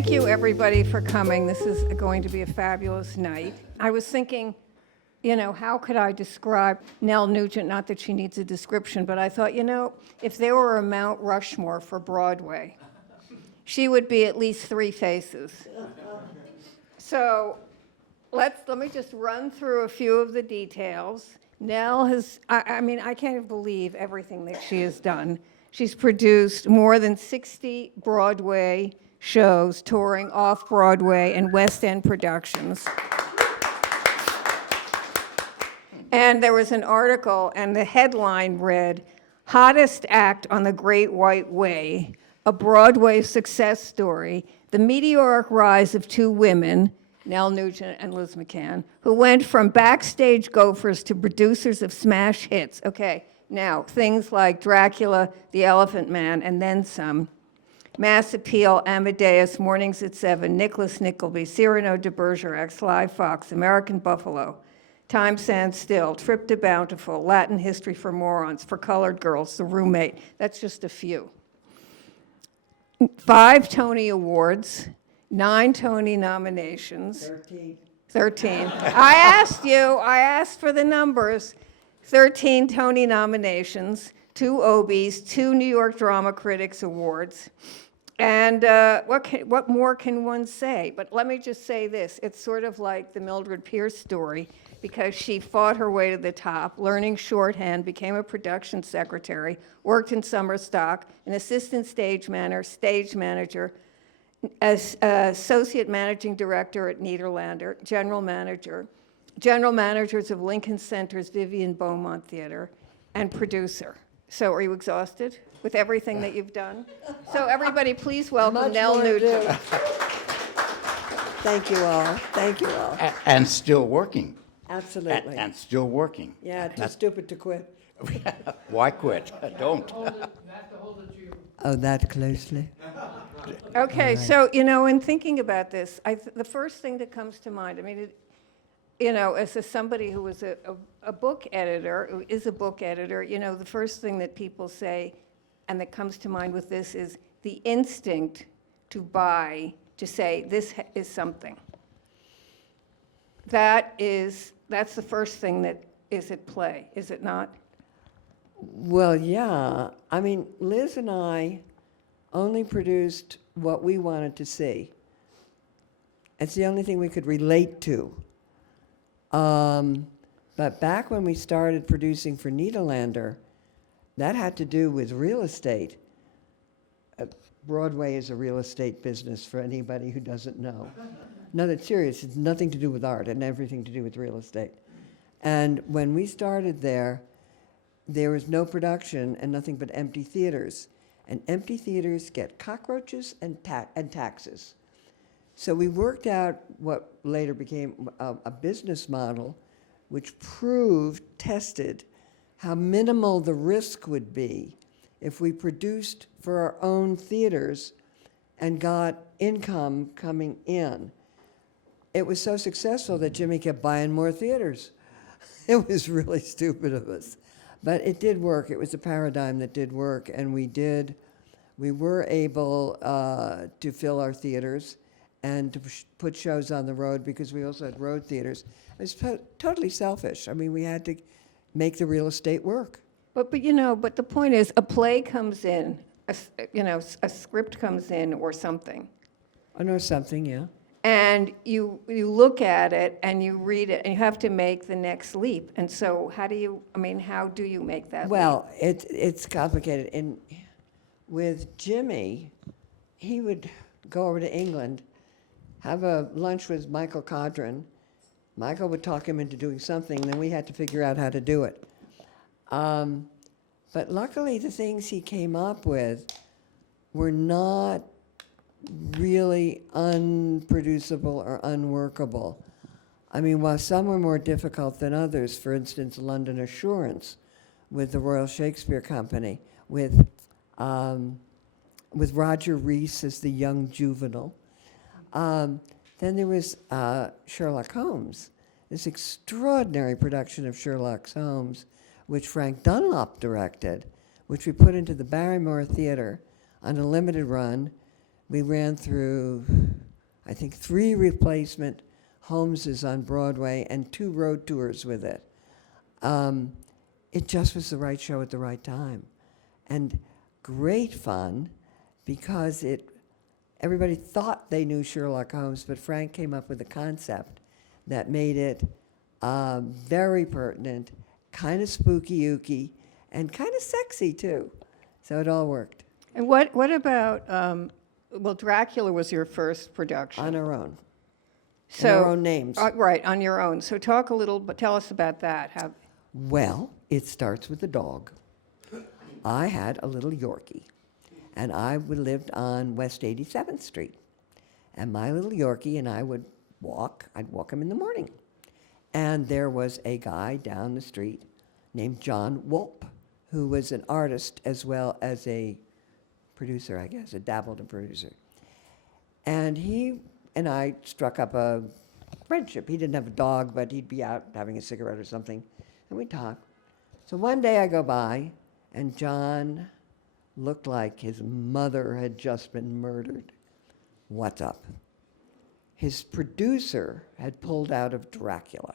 Thank you, everybody, for coming. This is going to be a fabulous night. I was thinking, how could I describe Nelle Nugent? Not that she needs a description, but I thought, if there were a Mount Rushmore for Broadway, she would be at least 3 faces. So let me just run through a few of the details. Nelle has, I can't believe everything that she has done. She's produced more than 60 Broadway shows, touring off-Broadway and West End productions. And there was an article, and the headline read, "Hottest Act on the Great White Way, a Broadway success story, the meteoric rise of 2 women, Nelle Nugent and Liz McCann, who went from backstage gophers to producers of smash hits." Okay, now, things like Dracula, The Elephant Man, and then some. Mass Appeal, Amadeus, Mornings at 7, Nicholas, Nickleby, Cyrano de Bergerac, Sly Fox, American Buffalo, Time Stands Still, Trip to Bountiful, Latin History for Morons, For Colored Girls, The Roommate. That's just a few. 5 Tony Awards, 9 Tony nominations. 13. I asked for the numbers. 13 Tony nominations, 2 Obies, 2 New York Drama Critics Awards. And what more can one say? But let me just say this. It's sort of like the Mildred Pierce story, because she fought her way to the top, learning shorthand, became a production secretary, worked in summer stock, an assistant stage manager, as associate managing director at Nederlander, general managers of Lincoln Center's Vivian Beaumont Theater, and producer. So are you exhausted with everything that you've done? So everybody, please welcome Nelle Nugent. Thank you all. Thank you all. And still working. Absolutely. And still working. Yeah, too stupid to quit. Why quit? Don't. Oh, that closely? Okay, so, in thinking about this, the first thing that comes to mind, as somebody who was a book editor, who is a book editor, the first thing that people say and that comes to mind with this is the instinct to buy, to say, this is something. That's the first thing that is at play, is it not? Well, yeah. Liz and I only produced what we wanted to see. It's the only thing we could relate to. But back when we started producing for Nederlander, that had to do with real estate. Broadway is a real estate business for anybody who doesn't know. No, that's serious. It's nothing to do with art and everything to do with real estate. And when we started there was no production and nothing but empty theaters. And empty theaters get cockroaches and taxes. So we worked out what later became a business model, which tested how minimal the risk would be if we produced for our own theaters and got income coming in. It was so successful that Jimmy kept buying more theaters. It was really stupid of us. But it did work. It was a paradigm that did work, and we were able to fill our theaters and to put shows on the road, because we also had road theaters. It was totally selfish. We had to make the real estate work. But the point is, a play comes in, a script comes in or something. I know something, yeah. And you look at it and you read it and you have to make the next leap. And so how do you make that leap? Well, it's complicated. And with Jimmy, he would go over to England, have a lunch with Michael Codron. Michael would talk him into doing something, then we had to figure out how to do it. But luckily, the things he came up with were not really unproducible or unworkable. While some were more difficult than others, for instance, London Assurance with the Royal Shakespeare Company, with Roger Rees as the young juvenile. Then there was Sherlock Holmes, this extraordinary production of Sherlock Holmes, which Frank Dunlop directed, which we put into the Barrymore Theater on a limited run. We ran through I think 3 replacement Holmeses on Broadway and 2 road tours with it. It just was the right show at the right time. And great fun because everybody thought they knew Sherlock Holmes, but Frank came up with a concept that made it very pertinent, kind of spooky-ooky, and kind of sexy too. So it all worked And what about, well, Dracula was your first production. on our own, in So, our own names. Right, on your own. So talk a little, but tell us about that. How, Well, it starts with the dog. I had a little Yorkie, and lived on West 87th Street. And my little Yorkie and I would walk. I'd walk him in the morning. And there was a guy down the street named John Wolpe, who was an artist as well as a producer, I guess, a dabbled producer. And he and I struck up a friendship. He didn't have a dog, but he'd be out having a cigarette or something, and we'd talk. So one day I go by, and John looked like his mother had just been murdered. What's up? His producer had pulled out of Dracula.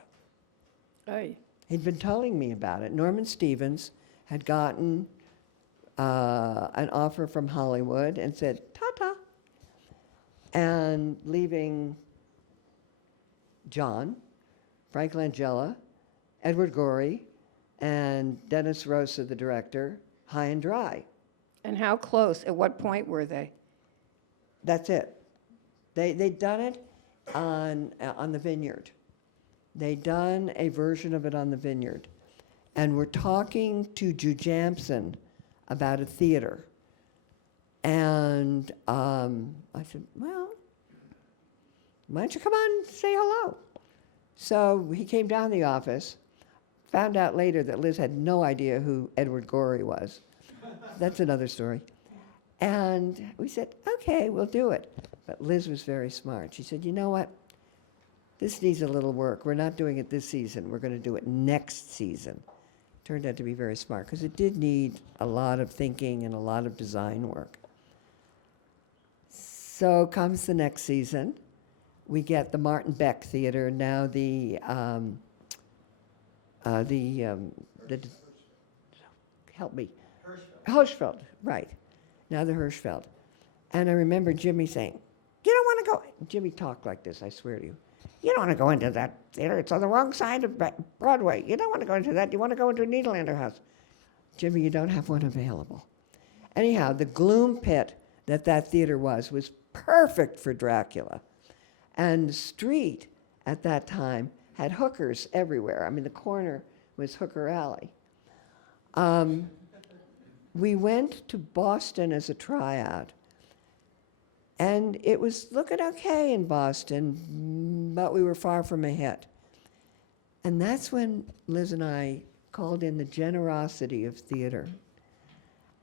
Aye. He'd been telling me about it. Norman Stevens had gotten an offer from Hollywood and said, ta-ta, and leaving John, Frank Langella, Edward Gorey, and Dennis Rosa, the director, high and dry. And how close? At what point were they? That's it. They'd done it on the Vineyard. They'd done a version of it on the Vineyard. And we're talking to Drew Jampson about a theater. And I said, well, why don't you come on and say hello? So he came down to the office, found out later that Liz had no idea who Edward Gorey was. That's another story. And we said, okay, we'll do it. But Liz was very smart. She said, you know what? This needs a little work. We're not doing it this season. We're going to do it next season. Turned out to be very smart because it did need a lot of thinking and a lot of design work. So comes the next season. We get the Martin Beck Theater, now help me. Hirschfeld, right. Now the Hirschfeld. And I remember Jimmy saying, you don't want to go. Jimmy talked like this, I swear to you. You don't want to go into that theater. It's on the wrong side of Broadway. You don't want to go into that. You want to go into a Nederlander house. Jimmy, you don't have one available. Anyhow, the gloom pit that theater was perfect for Dracula. And the street at that time had hookers everywhere. I mean, the corner was Hooker Alley. We went to Boston as a tryout. And it was looking okay in Boston, but we were far from a hit. And that's when Liz and I called in the generosity of theater.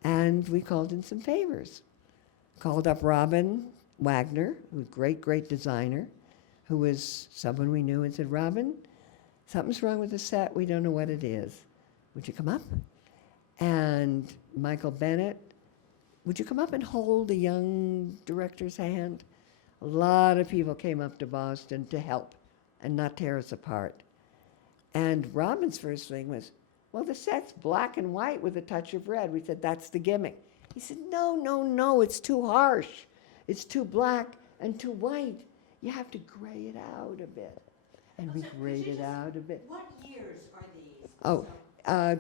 And we called in some favors. Called up Robin Wagner, who's a great, great designer, who was someone we knew, and said, Robin, something's wrong with the set. We don't know what it is. Would you come up? And Michael Bennett, would you come up and hold the young director's hand? A lot of people came up to Boston to help and not tear us apart. And Robin's first thing was, well, the set's black and white with a touch of red. We said, that's the gimmick. He said, no, it's too harsh. It's too black and too white. You have to gray it out a bit. And we grayed it out a bit. What years are these? Oh,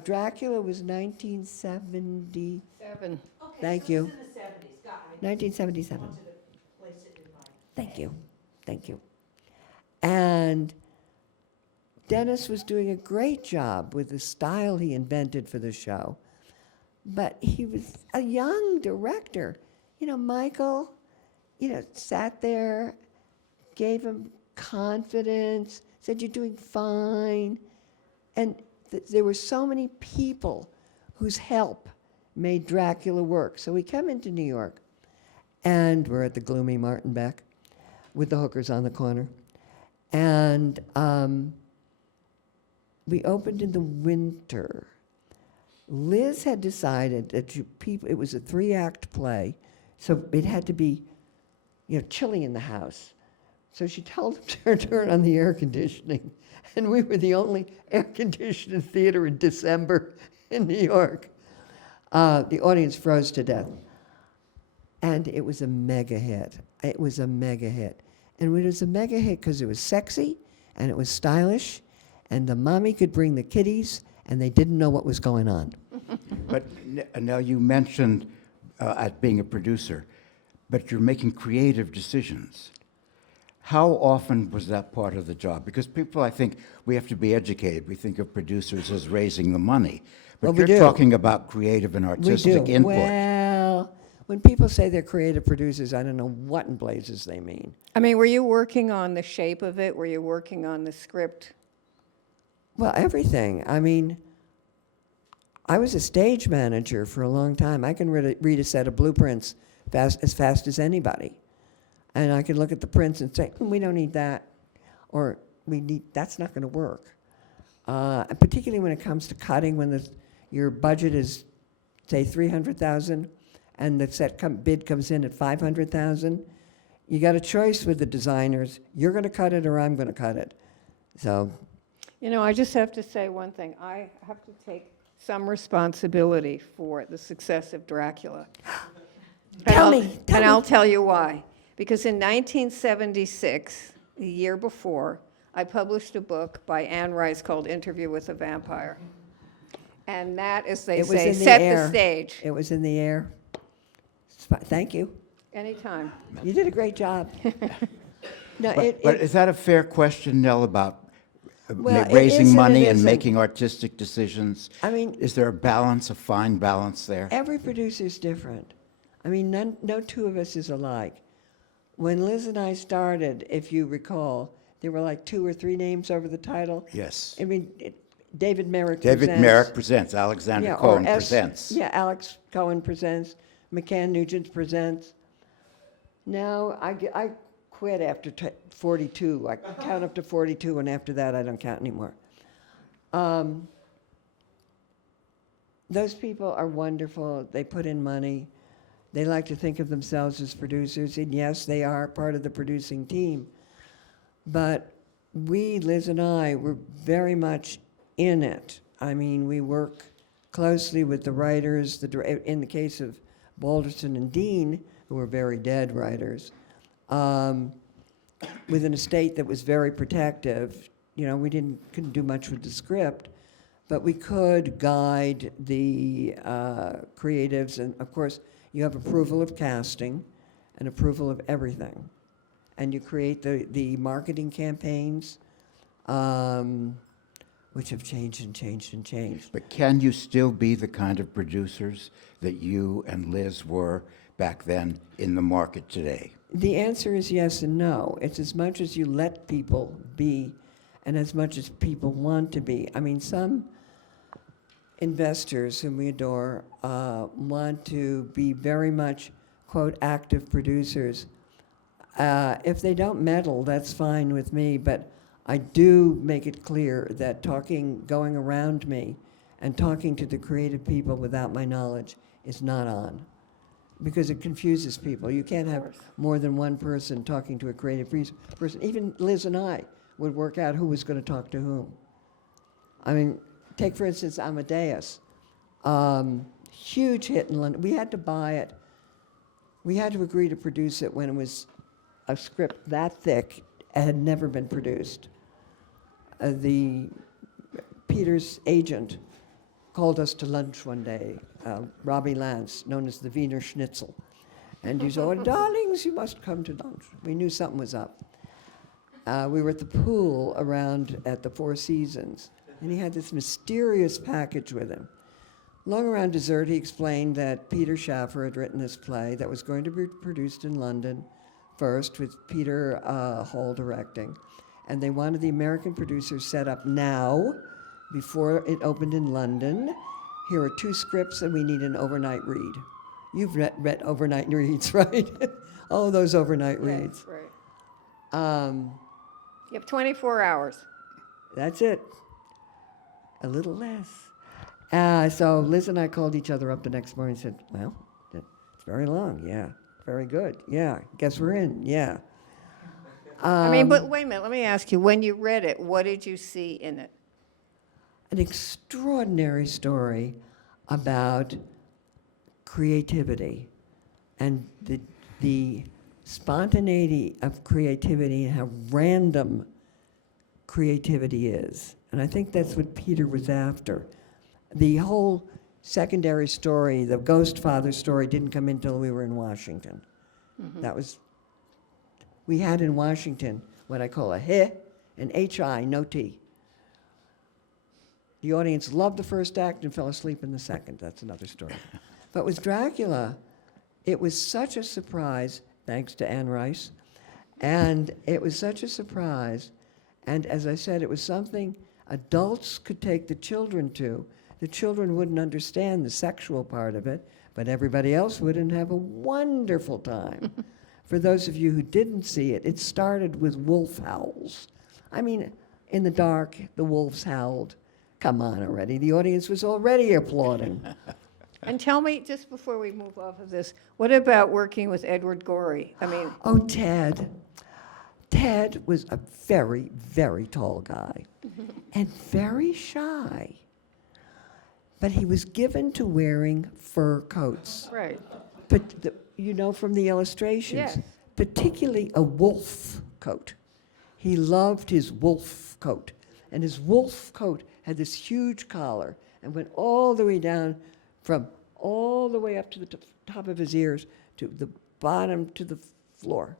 Dracula was 1970. Seven. Okay, Thank so you. it's in the 70s. Got it. 1977. I wanted to place it in my Thank you. And Dennis was doing a great job with the style he invented for the show. But he was a young director. You know, Michael, sat there, gave him confidence, said, you're doing fine. And there were so many people whose help made Dracula work. So we come into New York, and we're at the gloomy Martin Beck with the hookers on the corner. And we opened in the winter. Liz had decided that it was a 3-act play, so it had to be, chilly in the house. So she told him to turn on the air conditioning. And we were the only air-conditioned theater in December in New York. The audience froze to death. And it was a mega hit. It was a mega hit. And it was a mega hit because it was sexy, and it was stylish, and the mommy could bring the kiddies, and they didn't know what was going on. But now you mentioned at being a producer, but you're making creative decisions. How often was that part of the job? Because people, I think, we have to be educated. We think of producers as raising the money. But Well, we you're do. talking about creative and We artistic do. input. Well, when people say they're creative producers, I don't know what in blazes they mean. I mean, were you working on the shape of it? Were you working on the script? Well, everything. I mean, I was a stage manager for a long time. I can read a set of blueprints as fast as anybody. And I can look at the prints and say, we don't need that, or that's not going to work. And particularly when it comes to cutting, when your budget is, say, $300,000, and the set bid comes in at $500,000, you got a choice with the designers. You're going to cut it, or I'm going to cut it. So, You know, I just have to say one thing. I have to take some responsibility for the success of Dracula. Tell And me. I'll tell you why. Because in 1976, the year before, I published a book by Anne Rice called Interview with a Vampire. And that, as they It was say, in the set air. the stage. It was in the air. Thank you. Anytime. You did a great job. No, But is that a fair question, Nell, about Well, it raising is and money it and isn't. making artistic decisions? I mean- is there a balance, a fine balance there? every producer's different. I mean, no two of us is alike. When Liz and I started, if you recall, there were like 2 or 3 names over the title. Yes. I mean, David Merrick David presents. Merrick presents, Alexander Yeah, or Cohen presents. Yeah, Alex Cohen presents, McCann Nugent presents. Now, I quit after 42. I count up to 42, and after that, I don't count anymore. Those people are wonderful. They put in money. They like to think of themselves as producers, and yes, they are part of the producing team. But we, Liz and I, were very much in it. I mean, we work closely with the writers, in the case of Balderson and Dean, who were very dead writers, with an estate that was very protective. You know, we couldn't do much with the script, but we could guide the creatives, and of course, you have approval of casting and approval of everything. And you create the marketing campaigns, which have changed and changed and changed. But can you still be the kind of producers that you and Liz were back then in the market today? The answer is yes and no. It's as much as you let people be and as much as people want to be. I mean, some investors whom we adore want to be very much, quote, active producers. If they don't meddle, that's fine with me, but I do make it clear that going around me and talking to the creative people without my knowledge is not on, because it confuses people. You can't have more than one person talking to a creative person. Even Liz and I would work out who was going to talk to whom. I mean, take, for instance, Amadeus. Huge hit in London. We had to buy it. We had to agree to produce it when it was a script that thick and had never been produced. Peter's agent called us to lunch one day, Robbie Lance, known as the Wiener Schnitzel. And he said, "Oh, darlings, you must come to lunch." We knew something was up. We were at the pool at the Four Seasons, and he had this mysterious package with him. Long around dessert, he explained that Peter Schaffer had written this play that was going to be produced in London first, with Peter Hall directing. And they wanted the American producers set up now, before it opened in London. Here are 2 scripts, and we need an overnight read. You've read overnight reads, right? Oh, those overnight reads. Right. You have 24 hours. That's it. A little less. So Liz and I called each other up the next morning and said, "Well, it's very long. Yeah. Very good. Yeah. Guess we're in. Yeah." I mean, but wait a minute, let me ask you, when you read it, what did you see in it? An extraordinary story about creativity and the spontaneity of creativity and how random creativity is. And I think that's what Peter was after. The whole secondary story, the ghost father story, didn't come in until we were in Washington. That was, we had in Washington what I call a HI, an HI, no T. The audience loved the first act and fell asleep in the second. That's another story. But with Dracula, it was such a surprise, thanks to Anne Rice, and it was such a surprise. And as I said, it was something adults could take the children to. The children wouldn't understand the sexual part of it, but everybody else would and have a wonderful time. For those of you who didn't see it, it started with wolf howls. I mean, in the dark, the wolves howled. Come on already. The audience was already applauding. And tell me, just before we move off of this, what about working with Edward Gorey? I mean, Oh, Ted. Ted was a very, very tall guy and very shy. But he was given to wearing fur coats. right, But you know from the illustrations, Yes. particularly a wolf coat. He loved his wolf coat. And his wolf coat had this huge collar and went all the way down from all the way up to the top of his ears to the bottom to the floor.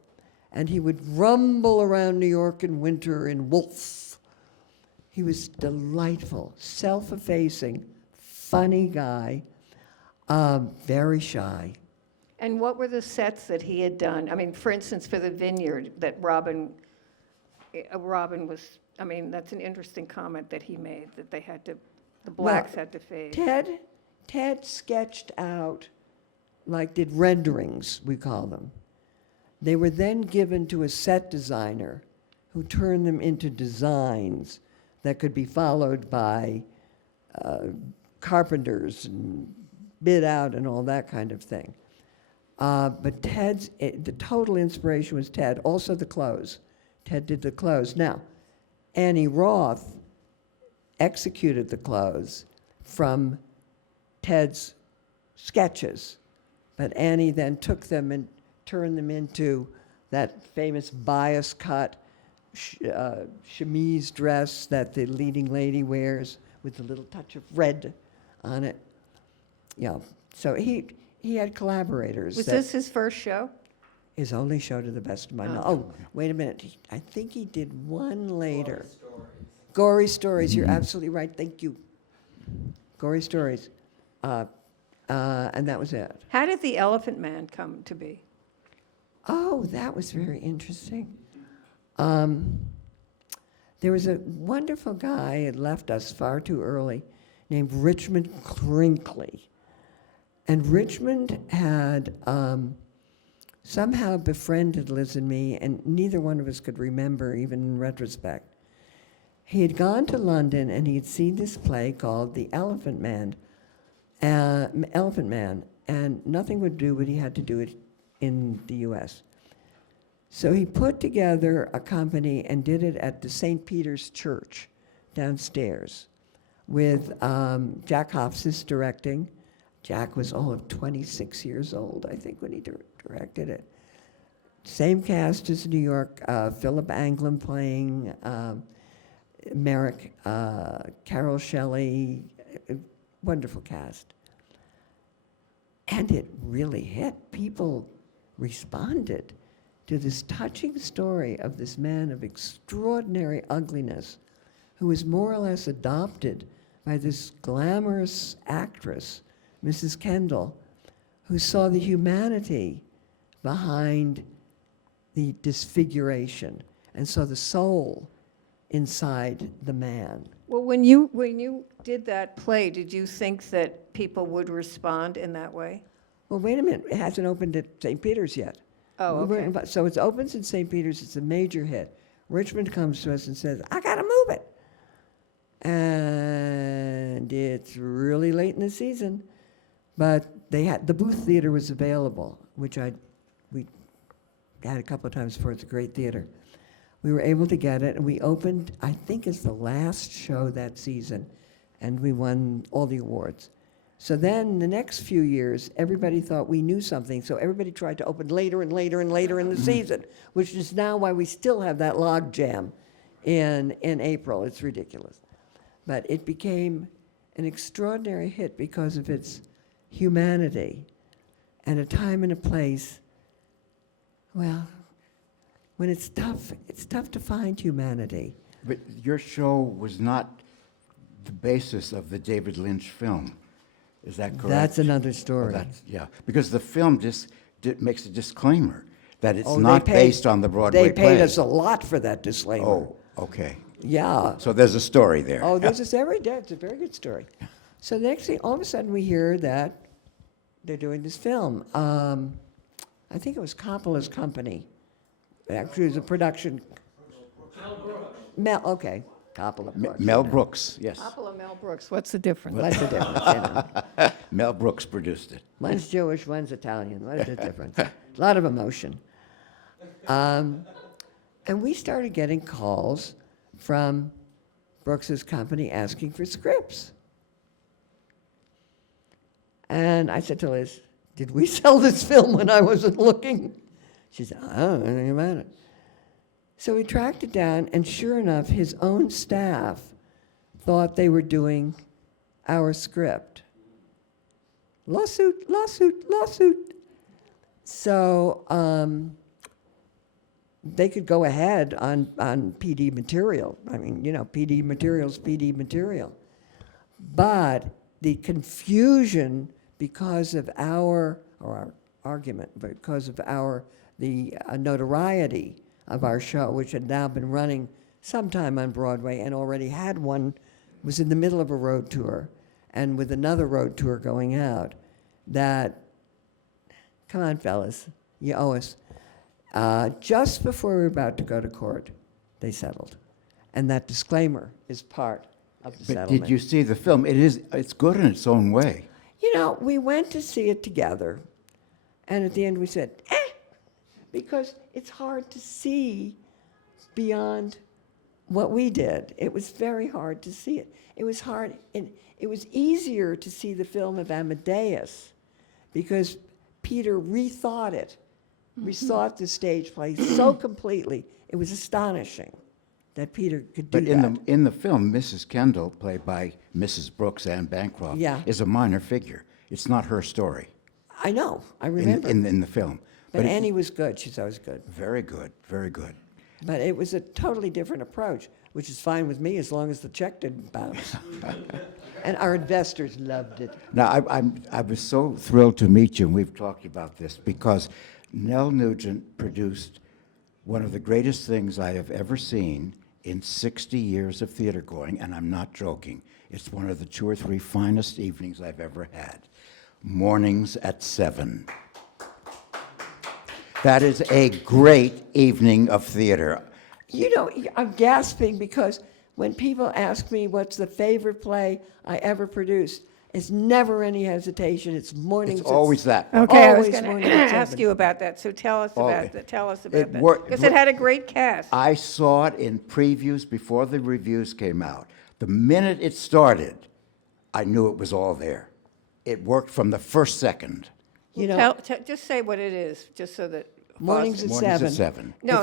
And he would rumble around New York in winter in wolf. He was delightful, self-effacing, funny guy, very shy. and what were the sets that he had done? I mean, for instance, for the Vineyard, that Robin was, I mean, that's an interesting comment that he made, that they had to, the blacks had to fade. Ted sketched out, like did renderings, we call them. They were then given to a set designer who turned them into designs that could be followed by carpenters and bid out and all that kind of thing. But the total inspiration was Ted. Also the clothes. Ted did the clothes. Now, Annie Roth executed the clothes from Ted's sketches, but Annie then took them and turned them into that famous bias cut chemise dress that the leading lady wears with a little touch of red on it. Yeah, so he had collaborators. Was that- this his first show? His only show, to the best of my knowledge. Oh, wait a minute. I think he did one later. Gory Stories. You're absolutely right. Thank you. Gory Stories. And that was it. How did the Elephant Man come to be? Oh, that was very interesting. There was a wonderful guy who had left us far too early named Richmond Crinkly. And Richmond had somehow befriended Liz and me, and neither one of us could remember, even in retrospect. He had gone to London, and he had seen this play called The Elephant Man, and nothing would do, but he had to do it in the U.S. So he put together a company and did it at the St. Peter's Church downstairs with Jack Hofstas directing. Jack was all of 26 years old, I think, when he directed it. Same cast as New York, Philip Anglin playing Merrick, Carol Shelley, wonderful cast. And it really hit. People responded to this touching story of this man of extraordinary ugliness who was more or less adopted by this glamorous actress, Mrs. Kendall, who saw the humanity behind the disfiguration and saw the soul inside the man. Well, when you did that play, did you think that people would respond in that way? Well, wait a minute. It hasn't opened at St. Peter's yet. Oh, We okay. weren't invi- So it opens in St. Peter's. It's a major hit. Richmond comes to us and says, I got to move it. And it's really late in the season. But the booth theater was available, which we had a couple of times before. It's a great theater. We were able to get it, and we opened, I think it's the last show that season, and we won all the awards. So then, the next few years, everybody thought we knew something, so everybody tried to open later and later and later in the season, which is now why we still have that log jam in April. It's ridiculous. But it became an extraordinary hit because of its humanity and a time and a place. Well, when it's tough to find humanity. But your show was not the basis of the David Lynch film. Is that correct? That's another Oh, story. yeah, because the film just makes a disclaimer that it's Oh, they not paid- based on the Broadway They paid play. us a lot for that disclaimer. Oh, okay. Yeah. So there's a story there. Oh, this is every day. It's a very good story. So the next thing, all of a sudden, we hear that they're doing this film. I think it was Coppola's company. Actually, it was a production. Okay. Coppola. Brooks, Mel you know. Brooks, yes. Coppola, Mel Brooks, what's the difference? What's the difference? You know? Mel Brooks produced it. One's Jewish, one's Italian. What is the difference? A lot of emotion. And we started getting calls from Brooks's company asking for scripts. And I said to Liz, did we sell this film when I wasn't looking? She said, I don't know anything about it. So we tracked it down, and sure enough, his own staff thought they were doing our script. Lawsuit, lawsuit, lawsuit. So they could go ahead on PD material. I mean, you know, PD material's PD material. But the confusion because of our argument, because of the notoriety of our show, which had now been running sometime on Broadway and already had one, was in the middle of a road tour, and with another road tour going out, that, come on, fellas, you owe us. Just before we were about to go to court, they settled. And that disclaimer is part of the But settlement. did you see the film? It's good in its own way. You know, we went to see it together, and at the end we said, because it's hard to see beyond what we did. It was very hard to see it. It was hard, and it was easier to see the film of Amadeus because Peter rethought it, rethought the stage play so completely. It was astonishing that Peter could do But that. in the film, Mrs. Kendall, played by Mrs. Brooks and Bancroft, Yeah. is a minor figure. It's not her story I know, I remember. in the film. but it- Annie was good. She's always good. Very good, very good. But it was a totally different approach, which is fine with me as long as the check didn't bounce. And our investors loved it. Now, I was so thrilled to meet you, and we've talked about this, because Nelle Nugent produced one of the greatest things I have ever seen in 60 years of theater going, and I'm not joking. It's one of the 2 or 3 finest evenings I've ever had. Mornings at 7. That is a great evening of theater. You know, I'm gasping because when people ask me what's the favorite play I ever produced, it's never any hesitation. It's mornings. It's always that. Okay, I was Always going morning to at ask 7. you about that, so tell us about it- that. Tell us it about that. worked- Because it had a great cast. I saw it in previews before the reviews came out. The minute it started, I knew it was all there. It worked from the first second. You know, Just say what it is, just so that. Mornings at Mornings 7. at 7. No,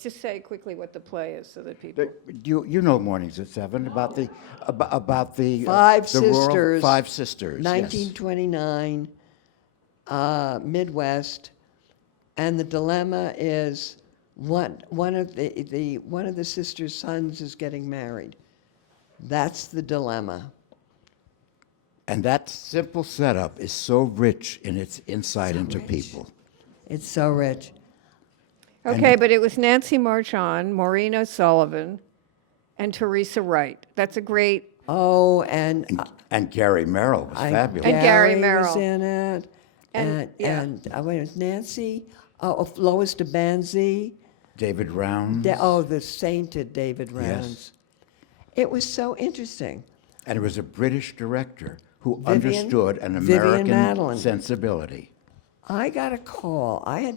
just say quickly what the play is, so that people. You know Mornings at 7 about the Five the rural- Sisters. 5 Sisters. yes. 1929, Midwest, and the dilemma is one of the sisters' sons is getting married. That's the dilemma. And that simple setup is so rich in its insight into people. It's so rich. Okay, but it was Nancy Marchand, Maureen O'Sullivan, and Teresa Wright. That's a great. Oh, and And Gary Merrill was fabulous. And Gary was Merrill. in it. And- yeah. Wait, it was Nancy, Lois DeBanzi. David Rounds. The sainted David Rounds. Yes. It was so interesting. And it was a British director who Vivian- understood an Vivian American Madeline. sensibility. I got a call. I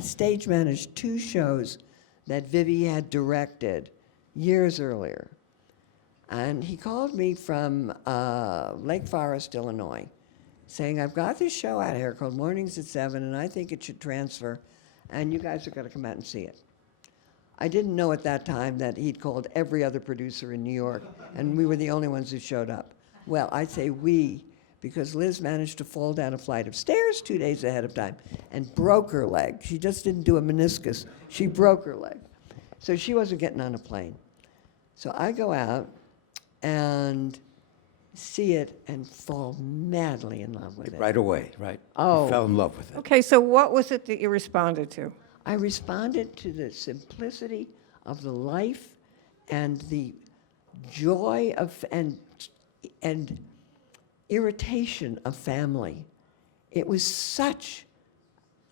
stage managed 2 shows that Vivi had directed years earlier. And he called me from Lake Forest, Illinois, saying, I've got this show out here called Mornings at 7, and I think it should transfer, and you guys are going to come out and see it. I didn't know at that time that he'd called every other producer in New York, and we were the only ones who showed up. Well, I say we, because Liz managed to fall down a flight of stairs 2 days ahead of time and broke her leg. She just didn't do a meniscus. She broke her leg. So she wasn't getting on a plane. So I go out and see it and fall madly in love with it. Right away, right? Oh. You fell in love with it. Okay, so what was it that you responded to? I responded to the simplicity of the life and the joy of and irritation of family. It was such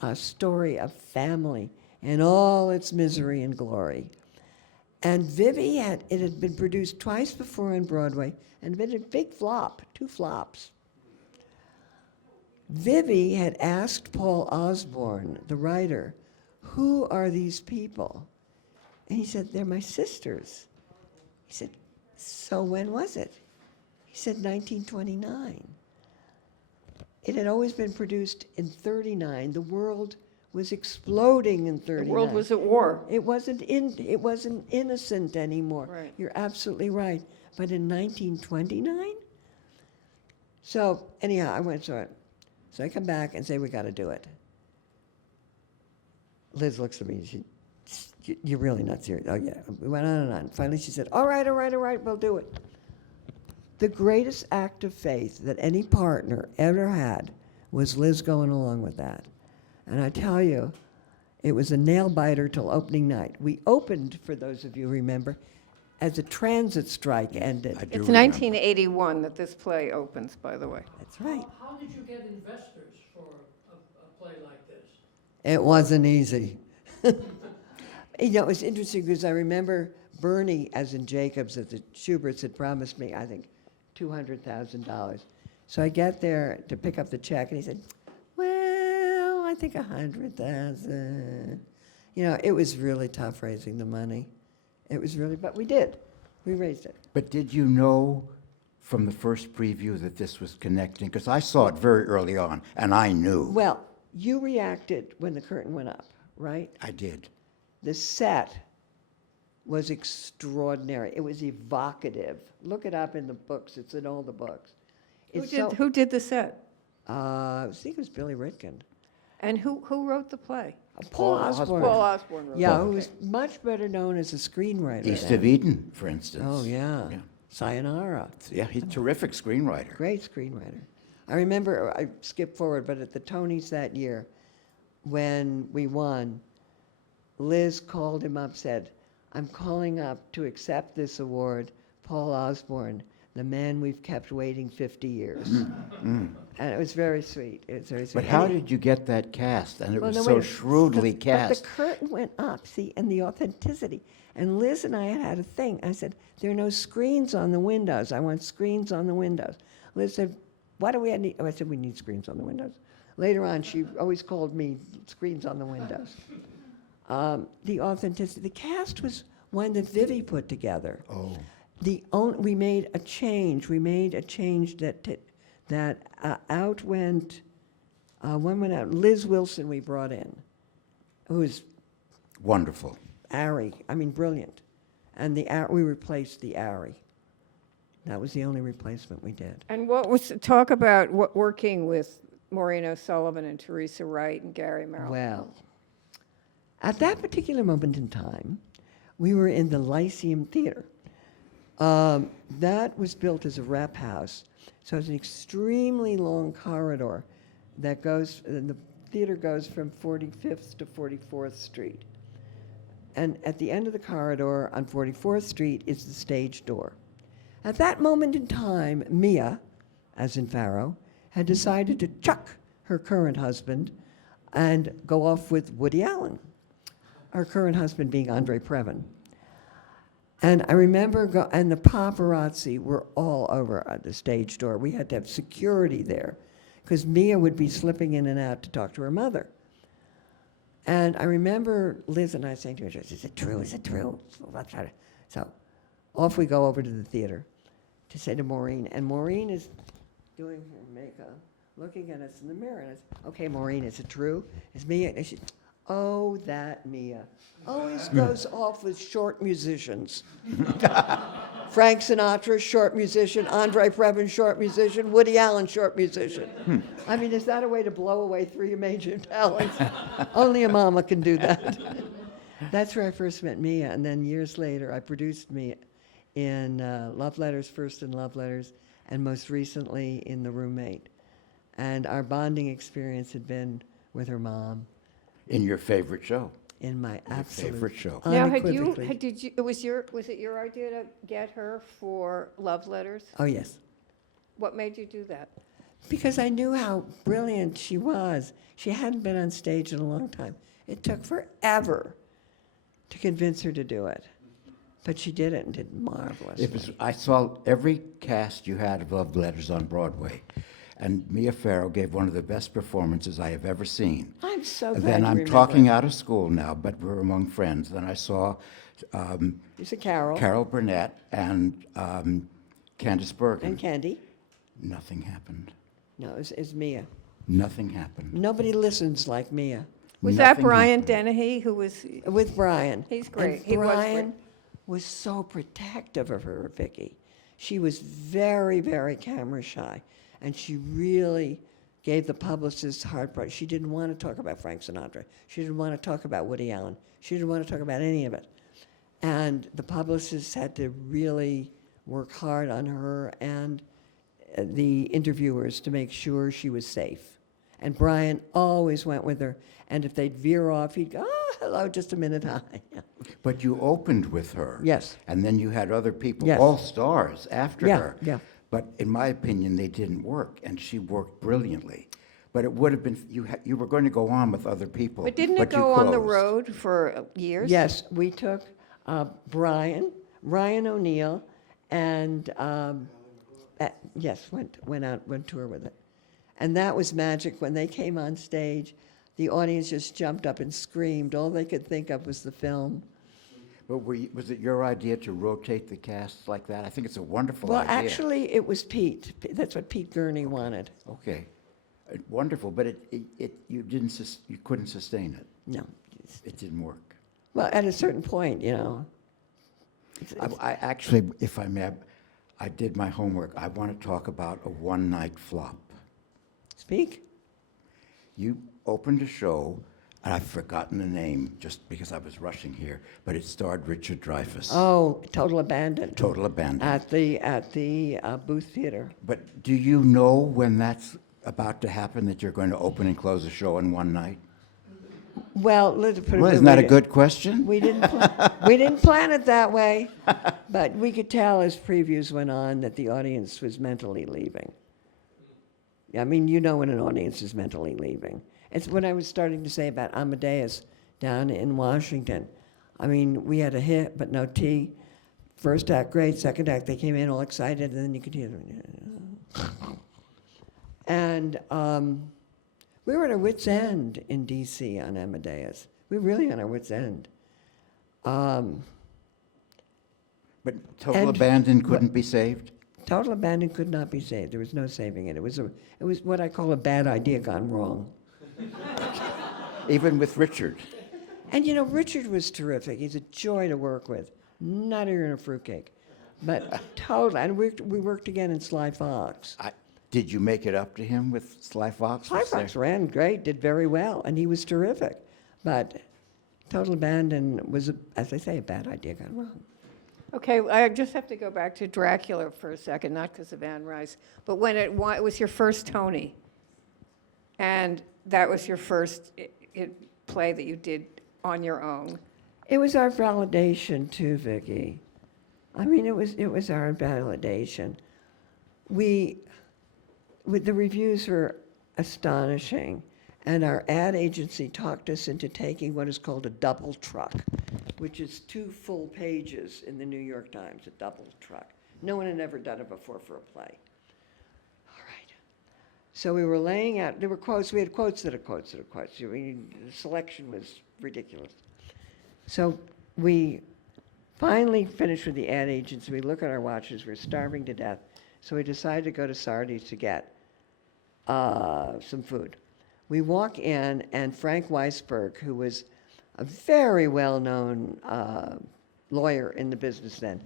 a story of family and all its misery and glory. And Vivi it had been produced twice before on Broadway and been a big flop, 2 flops. Vivi had asked Paul Osborne, the writer, who are these people? And he said, they're my sisters. He said, so when was it? He said, 1929. It had always been produced in 39. The world was exploding in 39. The world was at war. It wasn't innocent anymore. Right. You're absolutely right. But in 1929? So anyhow, I went and saw it. So I come back and say, we got to do it. Liz looks at me, you're really not serious. Oh yeah, we went on and on. Finally she said, all right, we'll do it. The greatest act of faith that any partner ever had was Liz going along with that. And I tell you, it was a nail biter till opening night. We opened, for those of you who remember, as a transit strike ended. I do It's remember. 1981 that this play opens, by the way. That's right. How did you get investors for a play like this? It wasn't easy. You know, it was interesting because I remember Bernie, as in Jacobs, at the Schuberts, had promised me, I think, $200,000. So I get there to pick up the check, and he said, well, I think 100,000. You know, it was really tough raising the money. It was really, but we did. We raised it. But did you know from the first preview that this was connecting? Because I saw it very early on, and I knew. Well, you reacted when the curtain went up, right? I did. The set was extraordinary. It was evocative. Look it up in the books. It's in all the books. Who did the set? I think it was Billy Ritkin. And who wrote the play? Paul Paul Osborne. Paul Osborne wrote Yeah, it. who Okay. was much better known as a screenwriter. East then. of Eden, for instance. Oh, yeah. Yeah, Sayonara. yeah, he's a terrific screenwriter. Great screenwriter. I remember, I skipped forward, but at the Tonys that year, when we won, Liz called him up, said, I'm calling up to accept this award, Paul Osborne, the man we've kept waiting 50 years. And it was very sweet. It was very sweet. But how And did you get that cast? And it well, was no, so wait, shrewdly But cast. the curtain went up, see, and the authenticity. And Liz and I had a thing. I said, there are no screens on the windows. I want screens on the windows. Liz said, why do we need? Oh, I said, we need screens on the windows. Later on, she always called me screens on the windows. The authenticity. The cast was one that Vivi put together. Oh, We made a change. We made a change that outwent. One went out. Liz Wilson we brought in, who was wonderful. Ari. I mean, brilliant. And we replaced the Ari. That was the only replacement we did. And talk about working with Maureen O'Sullivan and Teresa Wright and Gary Merrill. Well, at that particular moment in time, we were in the Lyceum Theater. That was built as a rep house. So it's an extremely long corridor that goes, and the theater goes from 45th to 44th Street. And at the end of the corridor on 44th Street is the stage door. At that moment in time, Mia, as in Pharaoh, had decided to chuck her current husband and go off with Woody Allen, her current husband being Andre Previn. And I remember, and the paparazzi were all over at the stage door. We had to have security there because Mia would be slipping in and out to talk to her mother. And I remember Liz and I saying to each other, is it true? Is it true? So off we go over to the theater to say to Maureen. And Maureen is doing her makeup, looking at us in the mirror. And I said, okay, Maureen, is it true? Is Mia? And she, oh, that Mia always goes off with short musicians. Frank Sinatra, short musician. Andre Previn, short musician. Woody Allen, short musician. I mean, is that a way to blow away 3 major talents? Only a mama can do that. That's where I first met Mia, and then years later, I produced Mia in Love Letters, first in Love Letters, and most recently in The Roommate. And our bonding experience had been with her mom In your favorite show. in my Your absolute favorite show. Now, unequivocally- was it your idea to get her for Love Letters? Oh, yes. What made you do that? Because I knew how brilliant she was. She hadn't been on stage in a long time. It took forever to convince her to do it. But she did it and did marvelously. I saw every cast you had of Love Letters on Broadway, and Mia Farrow gave one of the best performances I have ever seen. I'm so glad Then you I'm remember talking it. out of school now, but we're among friends. Then I saw You said Carol Carol Burnett and Candice Bergen. and Candy. Nothing happened. No, it's Mia. Nothing happened. Nobody listens like Mia. Was that Nothing Brian happened. Dennehy who was, With Brian. He's great. And He was great. Brian was so protective of her, Vicki. She was very, very camera shy, and she really gave the publicist hard part. She didn't want to talk about Frank Sinatra. She didn't want to talk about Woody Allen. She didn't want to talk about any of it. And the publicists had to really work hard on her and the interviewers to make sure she was safe. And Brian always went with her. And if they'd veer off, he'd go, oh, hello, just a minute, hi. But you opened with her. Yes. And then you had other people, Yes. all stars, after Yeah, her. yeah. But in my opinion, they didn't work, and she worked brilliantly. But it would have been, you were going to go on with other people. but didn't it you go on the closed. road for years? Yes, we took Ryan O'Neill, and yes, went tour with it. And that was magic. When they came on stage, the audience just jumped up and screamed. All they could think of was the film. But was it your idea to rotate the casts like that? I think it's a wonderful Well, idea. actually, it was Pete. That's what Pete Gurney wanted. Okay. Wonderful, but you couldn't sustain it. No. It didn't work. Well, at a certain point, you know. I actually, if I may, I did my homework. I want to talk about a one-night flop. Speak. You opened a show, and I've forgotten the name just because I was rushing here, but it starred Richard Dreyfuss. Oh, Total Abandon. Total Abandon. At the Booth Theater. But do you know when that's about to happen, that you're going to open and close a show in one night? Well, let's put it. Well, isn't that a good question? We didn't plan it that way, but we could tell as previews went on that the audience was mentally leaving. I mean, you know when an audience is mentally leaving. It's what I was starting to say about Amadeus down in Washington. I mean, we had a hit, but no tea. First act, great. Second act, they came in all excited, and then you could hear them. And we were at our wits' end in D.C. on Amadeus. We were really on our wits' end. But Total And- Abandon couldn't be saved? Total Abandon could not be saved. There was no saving it. It was what I call a bad idea gone wrong. Even with Richard? And you know, Richard was terrific. He's a joy to work with. Not even a fruitcake. But total. And we worked again in Sly Fox. Did you make it up to him with Sly Fox? Sly Was there- Fox ran great, did very well, and he was terrific. But Total Abandon was, as I say, a bad idea gone wrong. Okay, I just have to go back to Dracula for a second, not because of Anne Rice, but when it was your first Tony, and that was your first play that you did on your own. It was our validation too, Vicki. I mean, it was our validation. The reviews were astonishing, and our ad agency talked us into taking what is called a double truck, which is 2 full pages in the New York Times, a double truck. No one had ever done it before for a play. All right. So we were laying out, there were quotes, we had quotes that are quotes that are quotes. I mean, the selection was ridiculous. So we finally finished with the ad agents. We look at our watches, we're starving to death. So we decided to go to Sardi's to get some food. We walk in, and Frank Weisberg, who was a very well-known lawyer in the business then,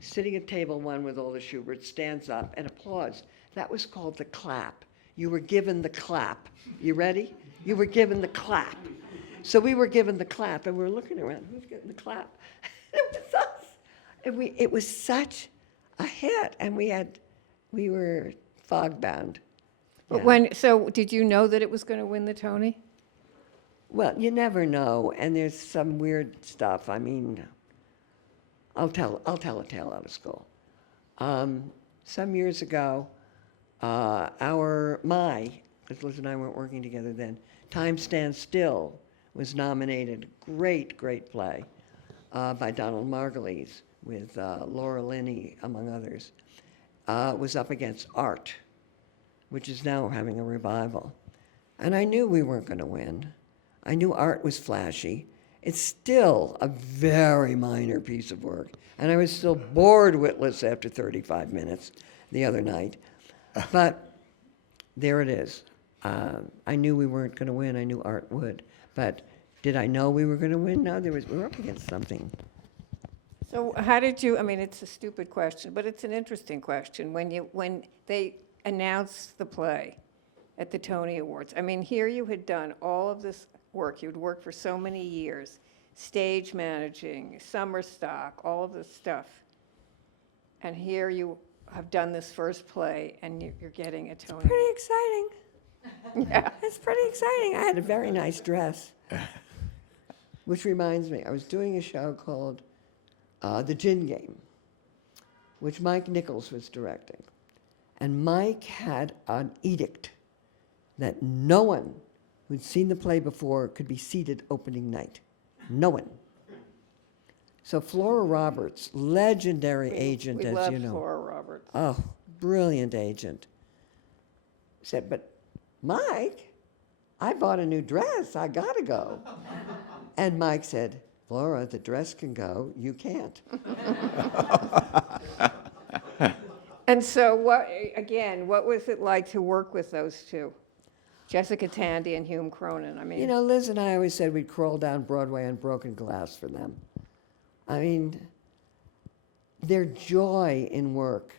sitting at table one with all the Schuberts, stands up and applauds. That was called the clap. You were given the clap. You ready? You were given the clap. So we were given the clap, and we were looking around, who's getting the clap? It was us. And it was such a hit, and we were fog-bound. But so did you know that it was going to win the Tony? Well, you never know, and there's some weird stuff. I mean, I'll tell a tale out of school. Some years ago, because Liz and I weren't working together then, Time Stands Still was nominated. Great play by Donald Margulies with Laura Linney, among others. Was up against Art, which is now having a revival. And I knew we weren't going to win. I knew Art was flashy. It's still a very minor piece of work. And I was still bored witless after 35 minutes the other night. But there it is. I knew we weren't going to win. I knew Art would. But did I know we were going to win? No, we were up against something. So how did you, I mean, it's a stupid question, but it's an interesting question. When they announced the play at the Tony Awards, I mean, here you had done all of this work. You'd worked for so many years, stage managing, summer stock, all of this stuff. And here you have done this first play, and you're getting a Tony. Pretty exciting. Yeah. It's pretty exciting. I had a very nice dress. Which reminds me, I was doing a show called The Gin Game, which Mike Nichols was directing. And Mike had an edict that no one who'd seen the play before could be seated opening night. No one. So Flora Roberts, legendary agent, We as love you know. Flora Roberts. Oh, brilliant agent. Said, but Mike, I bought a new dress. I gotta go. And Mike said, Flora, the dress can go. You can't. And so what was it like to work with those two? Jessica Tandy and Hume Cronin, I mean. You know, Liz and I always said we'd crawl down Broadway on broken glass for them. I mean, their joy in work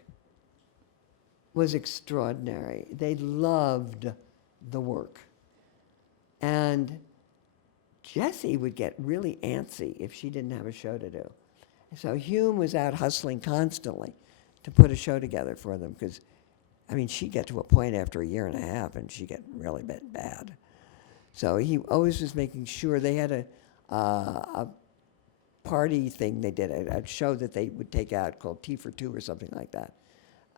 was extraordinary. They loved the work. And Jessie would get really antsy if she didn't have a show to do. So Hume was out hustling constantly to put a show together for them because, I mean, she'd get to a point after a year and a half and she'd get really bad. So he always was making sure they had a party thing they did, a show that they would take out called Tea for Two or something like that,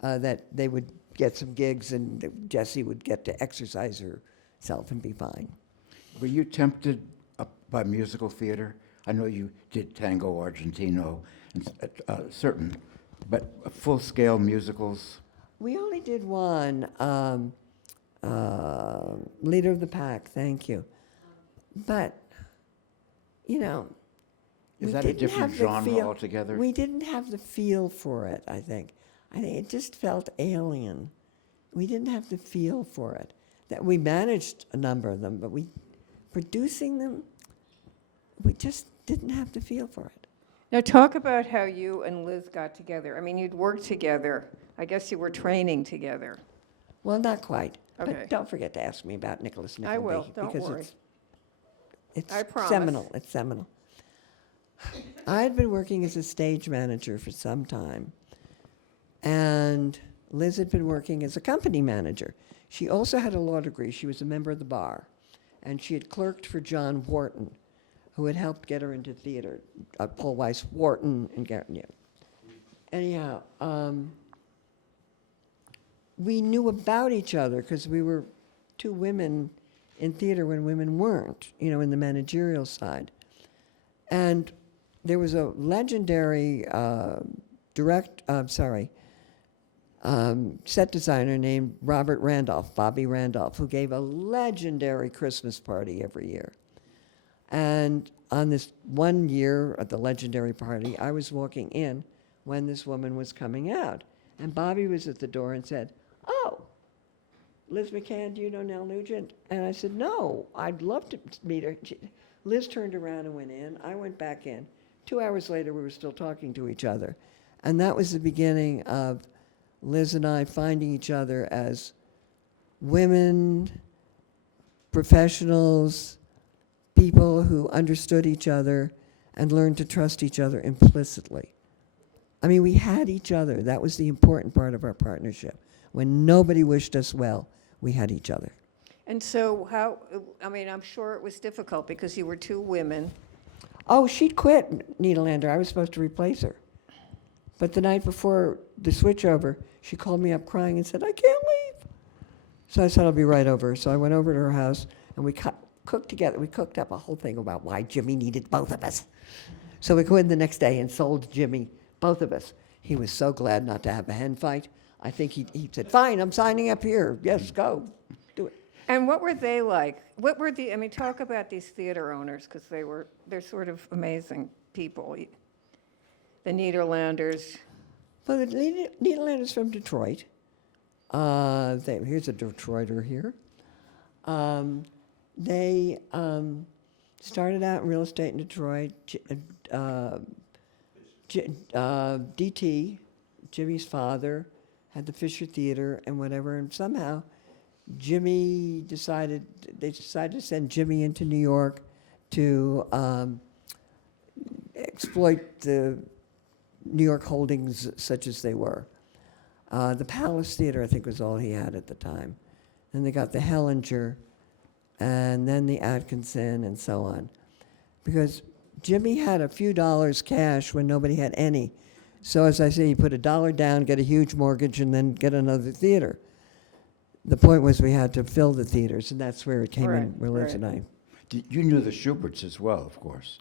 that they would get some gigs and Jessie would get to exercise herself and be fine. Were you tempted by musical theater? I know you did Tango Argentino and certain, but full-scale musicals? We only did one, Leader of the Pack, thank you. But, you know, Is we that a didn't different have the genre feel- altogether? We didn't have the feel for it, I think. I think it just felt alien. We didn't have the feel for it. That we managed a number of them, but producing them, we just didn't have the feel for it. Now talk about how you and Liz got together. I mean, you'd worked together. I guess you were training together. Well, not quite. Okay. But don't forget to ask me about Nicholas Nickleby. I will, don't because worry. It's I promise. seminal. It's seminal. I had been working as a stage manager for some time, and Liz had been working as a company manager. She also had a law degree. She was a member of the bar, and she had clerked for John Wharton, who had helped get her into theater. Paul Weiss Wharton and Garrett. Anyhow, we knew about each other because we were two women in theater when women weren't, you know, in the managerial side. And there was a legendary set designer named Robert Randolph, Bobby Randolph, who gave a legendary Christmas party every year. And on this one year at the legendary party, I was walking in when this woman was coming out. And Bobby was at the door and said, "Oh, Liz McCann, do you know Nelle Nugent?" And I said, "No, I'd love to meet her." Liz turned around and went in. I went back in. 2 hours later, we were still talking to each other. And that was the beginning of Liz and I finding each other as women, professionals, people who understood each other and learned to trust each other implicitly. I mean, we had each other. That was the important part of our partnership. When nobody wished us well, we had each other. And so I mean, I'm sure it was difficult because you were two women. Oh, she'd quit, Niederlander. I was supposed to replace her. But the night before the switchover, she called me up crying and said, "I can't leave." So I said, "I'll be right over." So I went over to her house, and we cooked together. We cooked up a whole thing about why Jimmy needed both of us. So we go in the next day and sold Jimmy both of us. He was so glad not to have a hen fight. I think he said, "Fine, I'm signing up here. Yes, go. Do it." And what were they like? What were I mean, talk about these theater owners, because they're sort of amazing people. The Niederlanders. Well, the Niederlanders from Detroit. Here's a Detroiter here. They started out in real estate in Detroit. DT, Jimmy's father, had the Fisher Theater and whatever, and somehow they decided to send Jimmy into New York to exploit the New York holdings such as they were. The Palace Theater, I think, was all he had at the time. Then they got the Hellinger, and then the Atkinson, and so on. Because Jimmy had a few dollars cash when nobody had any. So as I say, you put $1 down, get a huge mortgage, and then get another theater. The point was we had to fill the theaters, and that's where it came in, where Liz and I. You knew the Schuberts as well, of course.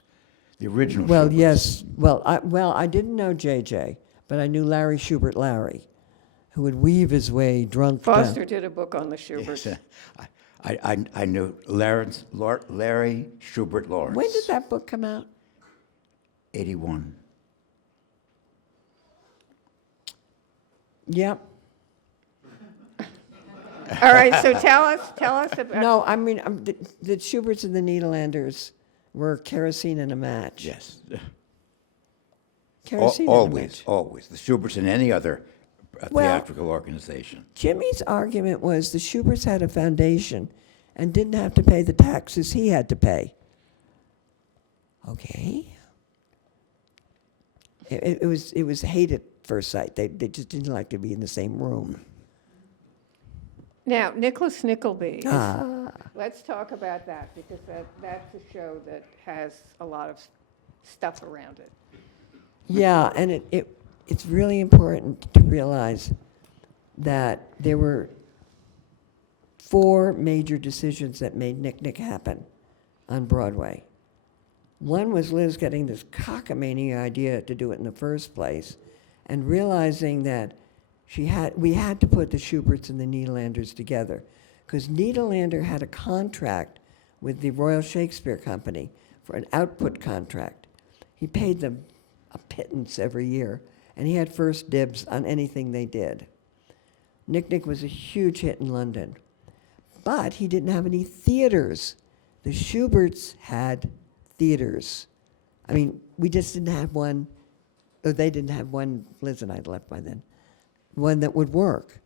The original Well, Schuberts. yes. I didn't know JJ, but I knew Larry Schubert Larry, who would weave his way drunk Foster down. did a book on the Schuberts. Yes, I knew Larry Schubert Lawrence. When did that book come out? 81. Yep. All right, so tell us about. No, I mean, the Schuberts and the Niederlanders were kerosene in a match. Yes. Kerosene in a Always, match. always. The Schuberts and any other Well- theatrical organization. Jimmy's argument was the Schuberts had a foundation and didn't have to pay the taxes he had to pay. Okay. It was hate at first sight. They just didn't like to be in the same room. Now, Nicholas Nickleby. Ah. Let's talk about that, because that's a show that has a lot of stuff around it. Yeah, and it's really important to realize that there were 4 major decisions that made Nick Happen on Broadway. One was Liz getting this cockamamie idea to do it in the first place, and realizing that we had to put the Schuberts and the Niederlanders together, because Niederlander had a contract with the Royal Shakespeare Company for an output contract. He paid them a pittance every year, and he had first dibs on anything they did. Nick was a huge hit in London, but he didn't have any theaters. The Schuberts had theaters. I mean, we just didn't have one, or they didn't have one, Liz and I had left by then, one that would work.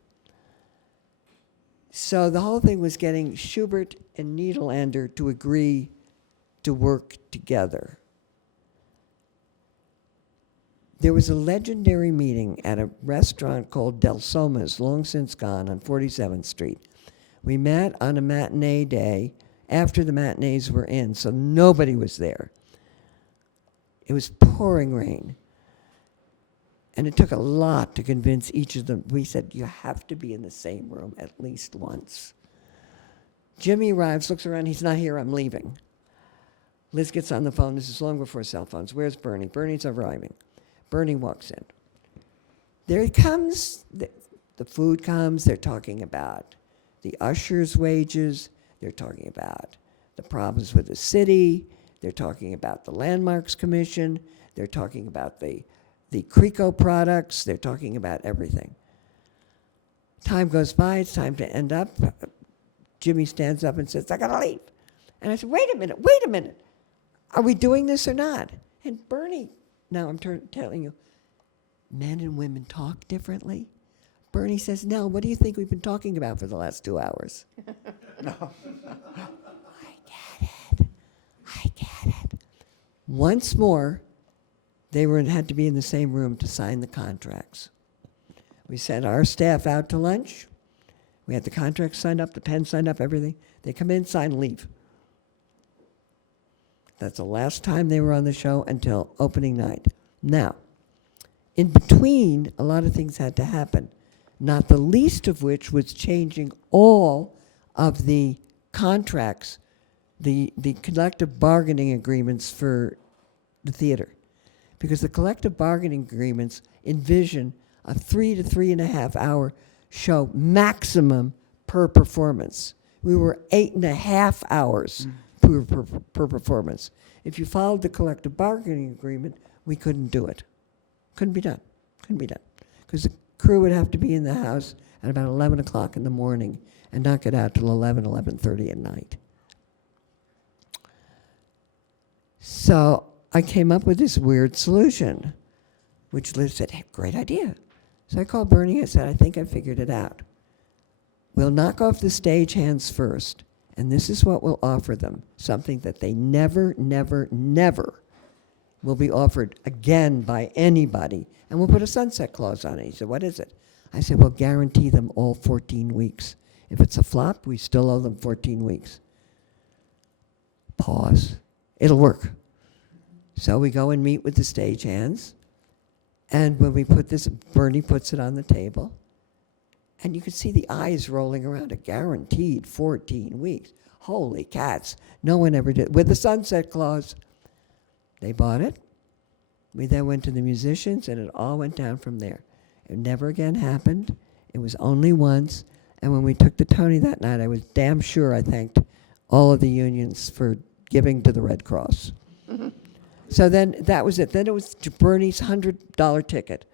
So the whole thing was getting Schubert and Niederlander to agree to work together. There was a legendary meeting at a restaurant called Del Soma's, long since gone, on 47th Street. We met on a matinee day after the matinees were in, so nobody was there. It was pouring rain. And it took a lot to convince each of them. We said, you have to be in the same room at least once. Jimmy arrives, looks around, he's not here, I'm leaving. Liz gets on the phone, this is long before cell phones. Where's Bernie? Bernie's arriving. Bernie walks in. There comes the food comes, they're talking about the usher's wages, they're talking about the problems with the city, they're talking about the Landmarks Commission, they're talking about the Crico products, they're talking about everything. Time goes by, it's time to end up. Jimmy stands up and says, I gotta leave. And I said, wait a minute. Are we doing this or not? And Bernie, now I'm telling you, men and women talk differently. Bernie says, Nell, what do you think we've been talking about for the last 2 hours? I get it. Once more, they had to be in the same room to sign the contracts. We sent our staff out to lunch. We had the contracts signed up, the pen signed up, everything. They come in, sign, leave. That's the last time they were on the show until opening night. Now, in between, a lot of things had to happen, not the least of which was changing all of the contracts, the collective bargaining agreements for the theater. Because the collective bargaining agreements envision a 3 to 3.5 hour show maximum per performance. We were 8.5 hours per performance. If you followed the collective bargaining agreement, we couldn't do it. Couldn't be done. Because the crew would have to be in the house at about 11 o'clock in the morning and not get out till 11:30 at night. So I came up with this weird solution, which Liz said, hey, great idea. So I called Bernie, I said, I think I figured it out. We'll knock off the stagehands first, and this is what we'll offer them, something that they never will be offered again by anybody, and we'll put a sunset clause on it. He said, what is it? I said, we'll guarantee them all 14 weeks. If it's a flop, we still owe them 14 weeks. Pause. It'll work. So we go and meet with the stagehands, and when we put this, Bernie puts it on the table, and you can see the eyes rolling around, a guaranteed 14 weeks. Holy cats. No one ever did. With the sunset clause, they bought it. We then went to the musicians, and it all went down from there. It never again happened. It was only once. And when we took the Tony that night, I was damn sure I thanked all of the unions for giving to the Red Cross. So then that was it. Then it was Bernie's $100 ticket.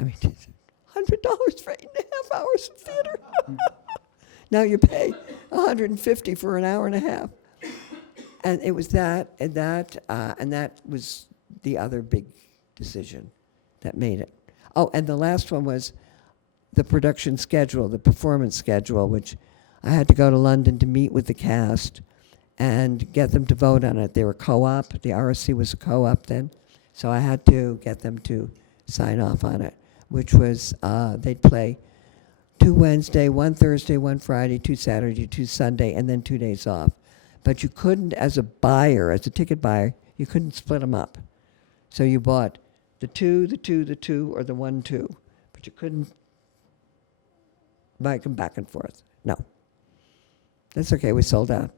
I mean, $100 for 8.5 hours of theater. Now you pay $150 for an hour and a half. And it was that was the other big decision that made it. Oh, and the last one was the production schedule, the performance schedule, which I had to go to London to meet with the cast and get them to vote on it. They were co-op. The RSC was a co-op then. So I had to get them to sign off on it, which was they'd play 2 Wednesday, 1 Thursday, 1 Friday, 2 Saturday, 2 Sunday, and then 2 days off. But you couldn't, as a buyer, as a ticket buyer, you couldn't split them up. So you bought the 2, the 2, the 2, or the 1, 2. But you couldn't buy them back and forth. No. That's okay, we sold out.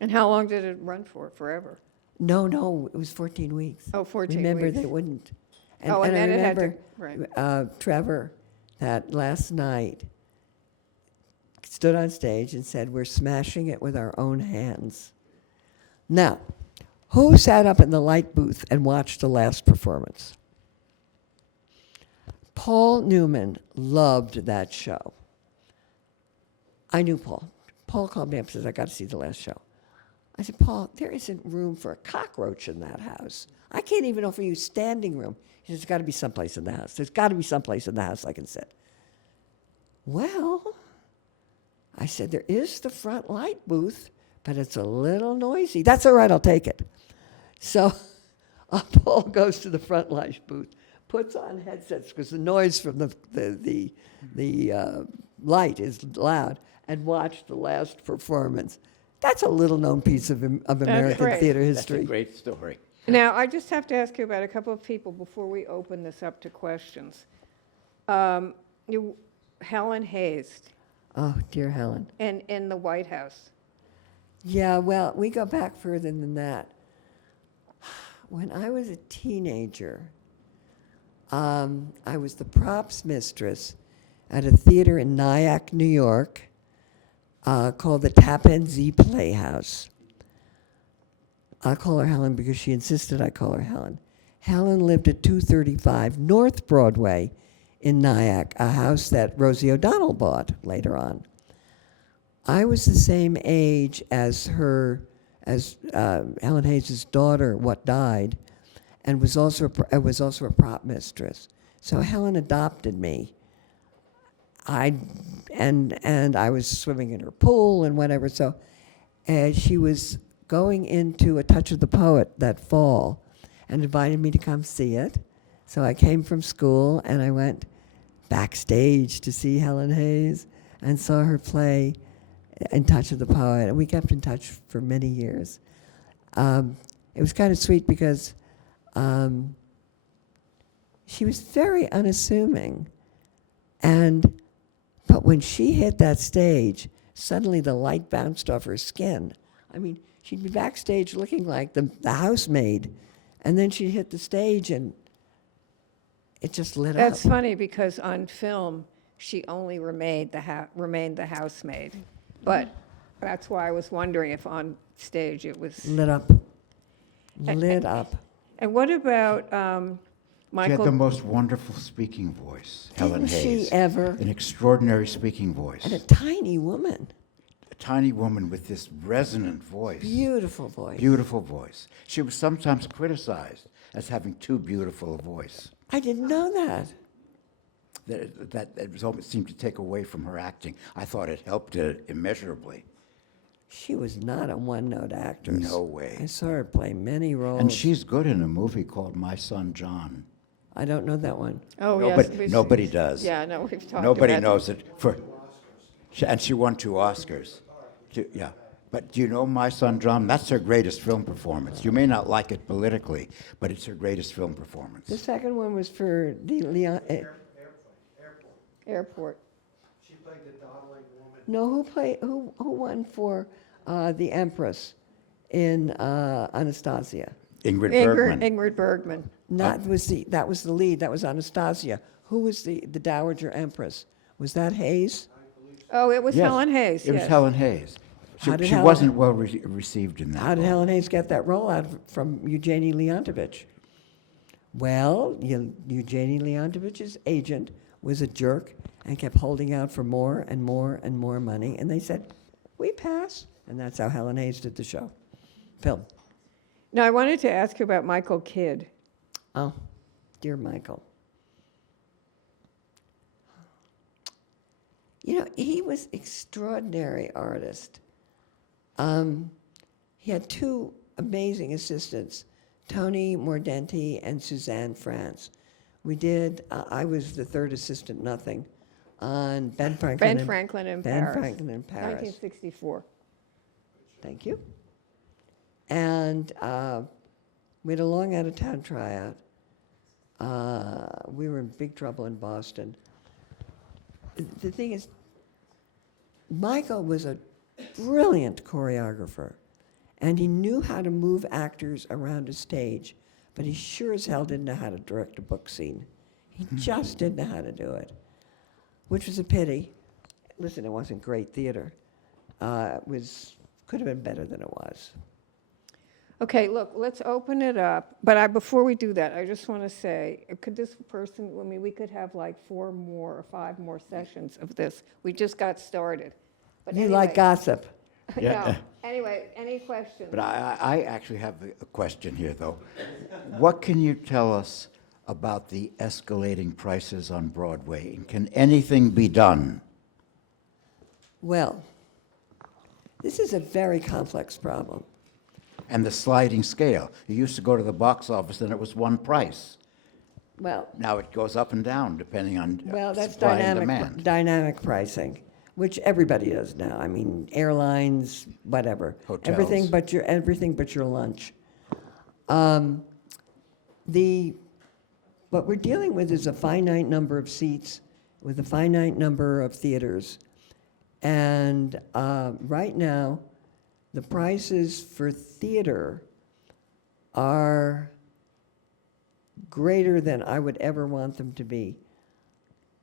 And how long did it run for? Forever? No, it was 14 weeks. Oh, 14 Remember, weeks. they wouldn't. And I then it had to, remember, right. Trevor, that last night, stood on stage and said, we're smashing it with our own hands. Now, who sat up in the light booth and watched the last performance? Paul Newman loved that show. I knew Paul. Paul called me up and says, I got to see the last show. I said, Paul, there isn't room for a cockroach in that house. I can't even offer you standing room. He says, there's got to be someplace in the house. There's got to be someplace in the house I can sit. Well, I said, there is the front light booth, but it's a little noisy. That's all right, I'll take it. So Paul goes to the front light booth, puts on headsets because the noise from the light is loud, and watched the last performance. That's a little-known piece of American great. theater That's history. a great story. Now, I just have to ask you about a couple of people before we open this up to questions. Helen Hayes Oh, dear Helen. in the White House. Yeah, well, we go back further than that. When I was a teenager, I was the props mistress at a theater in Nyack, New York, called the Tappan Zee Playhouse. I call her Helen because she insisted I call her Helen. Helen lived at 235 North Broadway in Nyack, a house that Rosie O'Donnell bought later on. I was the same age as Helen Hayes' daughter, what died, and was also a prop mistress. So Helen adopted me. And I was swimming in her pool and whatever. So she was going into A Touch of the Poet that fall and invited me to come see it. So I came from school and I went backstage to see Helen Hayes and saw her play In Touch of the Poet. And we kept in touch for many years. It was kind of sweet because she was very unassuming. But when she hit that stage, suddenly the light bounced off her skin. I mean, she'd be backstage looking like the housemaid, and then she'd hit the stage and it just lit up. That's funny because on film, she only remained the housemaid. But that's why I was wondering if on stage it was. Lit up. Lit up. And what about She had the Michael? most wonderful speaking voice, Helen Didn't Hayes. she ever? An extraordinary speaking voice. And a tiny woman. A tiny woman with this resonant voice. Beautiful voice. Beautiful voice. She was sometimes criticized as having too beautiful a voice. I didn't know that. That it was almost seemed to take away from her acting. I thought it helped it immeasurably. She was not a one-note actress. No way. I saw her play many roles. And she's good in a movie called My Son John. I don't know that one. Oh, Nobody, yes. nobody does. Yeah, no, we've talked Nobody about knows it. And she won 2 Oscars. Yeah. But do you know My Son John? That's her greatest film performance. You may not like it politically, but it's her greatest film performance. The second one was for the Leon. Airport. She played the dawdling woman. No, who won for the Empress in Anastasia? Ingrid Bergman. Ingrid Bergman. That was the lead. That was Anastasia. Who was the Dowager Empress? Was that Hayes? Oh, it was Yes, Helen Hayes, It was yes. Helen Hayes. How did She Helen- wasn't well received in that. How did role. Helen Hayes get that role out from Eugenie Leontovich? Well, Eugenie Leontovich's agent was a jerk and kept holding out for more and more and more money, and they said, "We pass," and that's how Helen Hayes did the show. Film. Now, I wanted to ask you about Michael Kidd. Oh, dear Michael. You know, he was extraordinary artist. He had 2 amazing assistants, Tony Mordenti and Suzanne France. We did, I was the 3rd assistant, nothing, on Ben Franklin. Ben Franklin in Ben Paris. Franklin in Paris. 1964. Thank you. And we had a long out-of-town tryout. We were in big trouble in Boston. The thing is, Michael was a brilliant choreographer, and he knew how to move actors around a stage, but he sure as hell didn't know how to direct a book scene. He just didn't know how to do it, which was a pity. Listen, it wasn't great theater. Could have been better than it was. Okay, look, let's open it up. But before we do that, I just want to say, could this person, I mean, we could have like 4 more or 5 more sessions of this. We just got started. But You like gossip. Yeah. No. Anyway, any questions? But I actually have a question here, though. What can you tell us about the escalating prices on Broadway? And can anything be done? Well, this is a very complex problem. And the sliding scale. You used to go to the box office and it was one price. Well, Now it goes up and down depending on that's supply and demand. dynamic pricing, which everybody does now. I mean, airlines, whatever. Hotels. Everything but your lunch. What we're dealing with is a finite number of seats with a finite number of theaters. And right now, the prices for theater are greater than I would ever want them to be.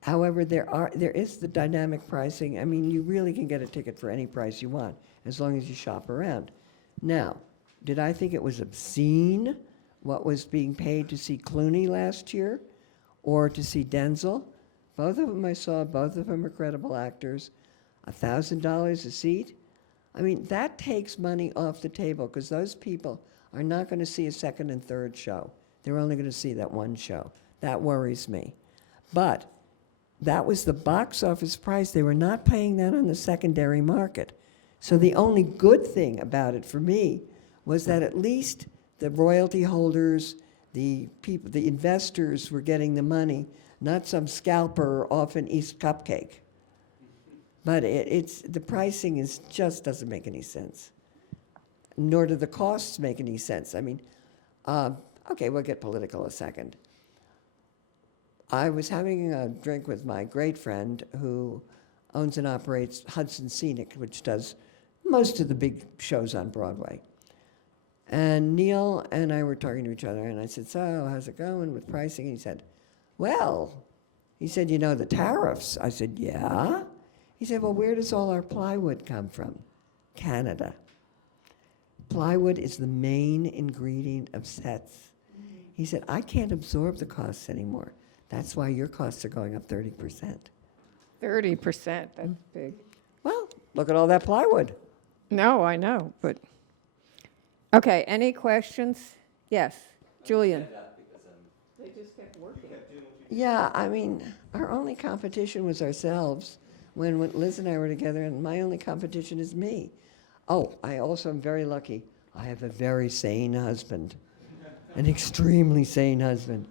However, there is the dynamic pricing. I mean, you really can get a ticket for any price you want, as long as you shop around. Now, did I think it was obscene what was being paid to see Clooney last year or to see Denzel? Both of them I saw, both of them are credible actors. $1,000 a seat? I mean, that takes money off the table because those people are not going to see a second and third show. They're only going to see that one show. That worries me. But that was the box office price. They were not paying that on the secondary market. So the only good thing about it for me was that at least the royalty holders, the people, the investors were getting the money, not some scalper off an East Cupcake. But the pricing just doesn't make any sense. Nor do the costs make any sense. I mean, okay, we'll get political a second. I was having a drink with my great friend who owns and operates Hudson Scenic, which does most of the big shows on Broadway. And Neil and I were talking to each other, and I said, so how's it going with pricing? And he said, well, you know, the tariffs. I said, yeah. He said, well, where does all our plywood come from? Canada. Plywood is the main ingredient of sets. He said, I can't absorb the costs anymore. That's why your costs are going up 30%. 30%, that's big. Well, look at all that plywood. No, I know, but, okay, any questions? Yes, Julian? They just kept working. Yeah, I mean, our only competition was ourselves when Liz and I were together, and my only competition is me. Oh, I also am very lucky. I have a very sane husband, an extremely sane husband,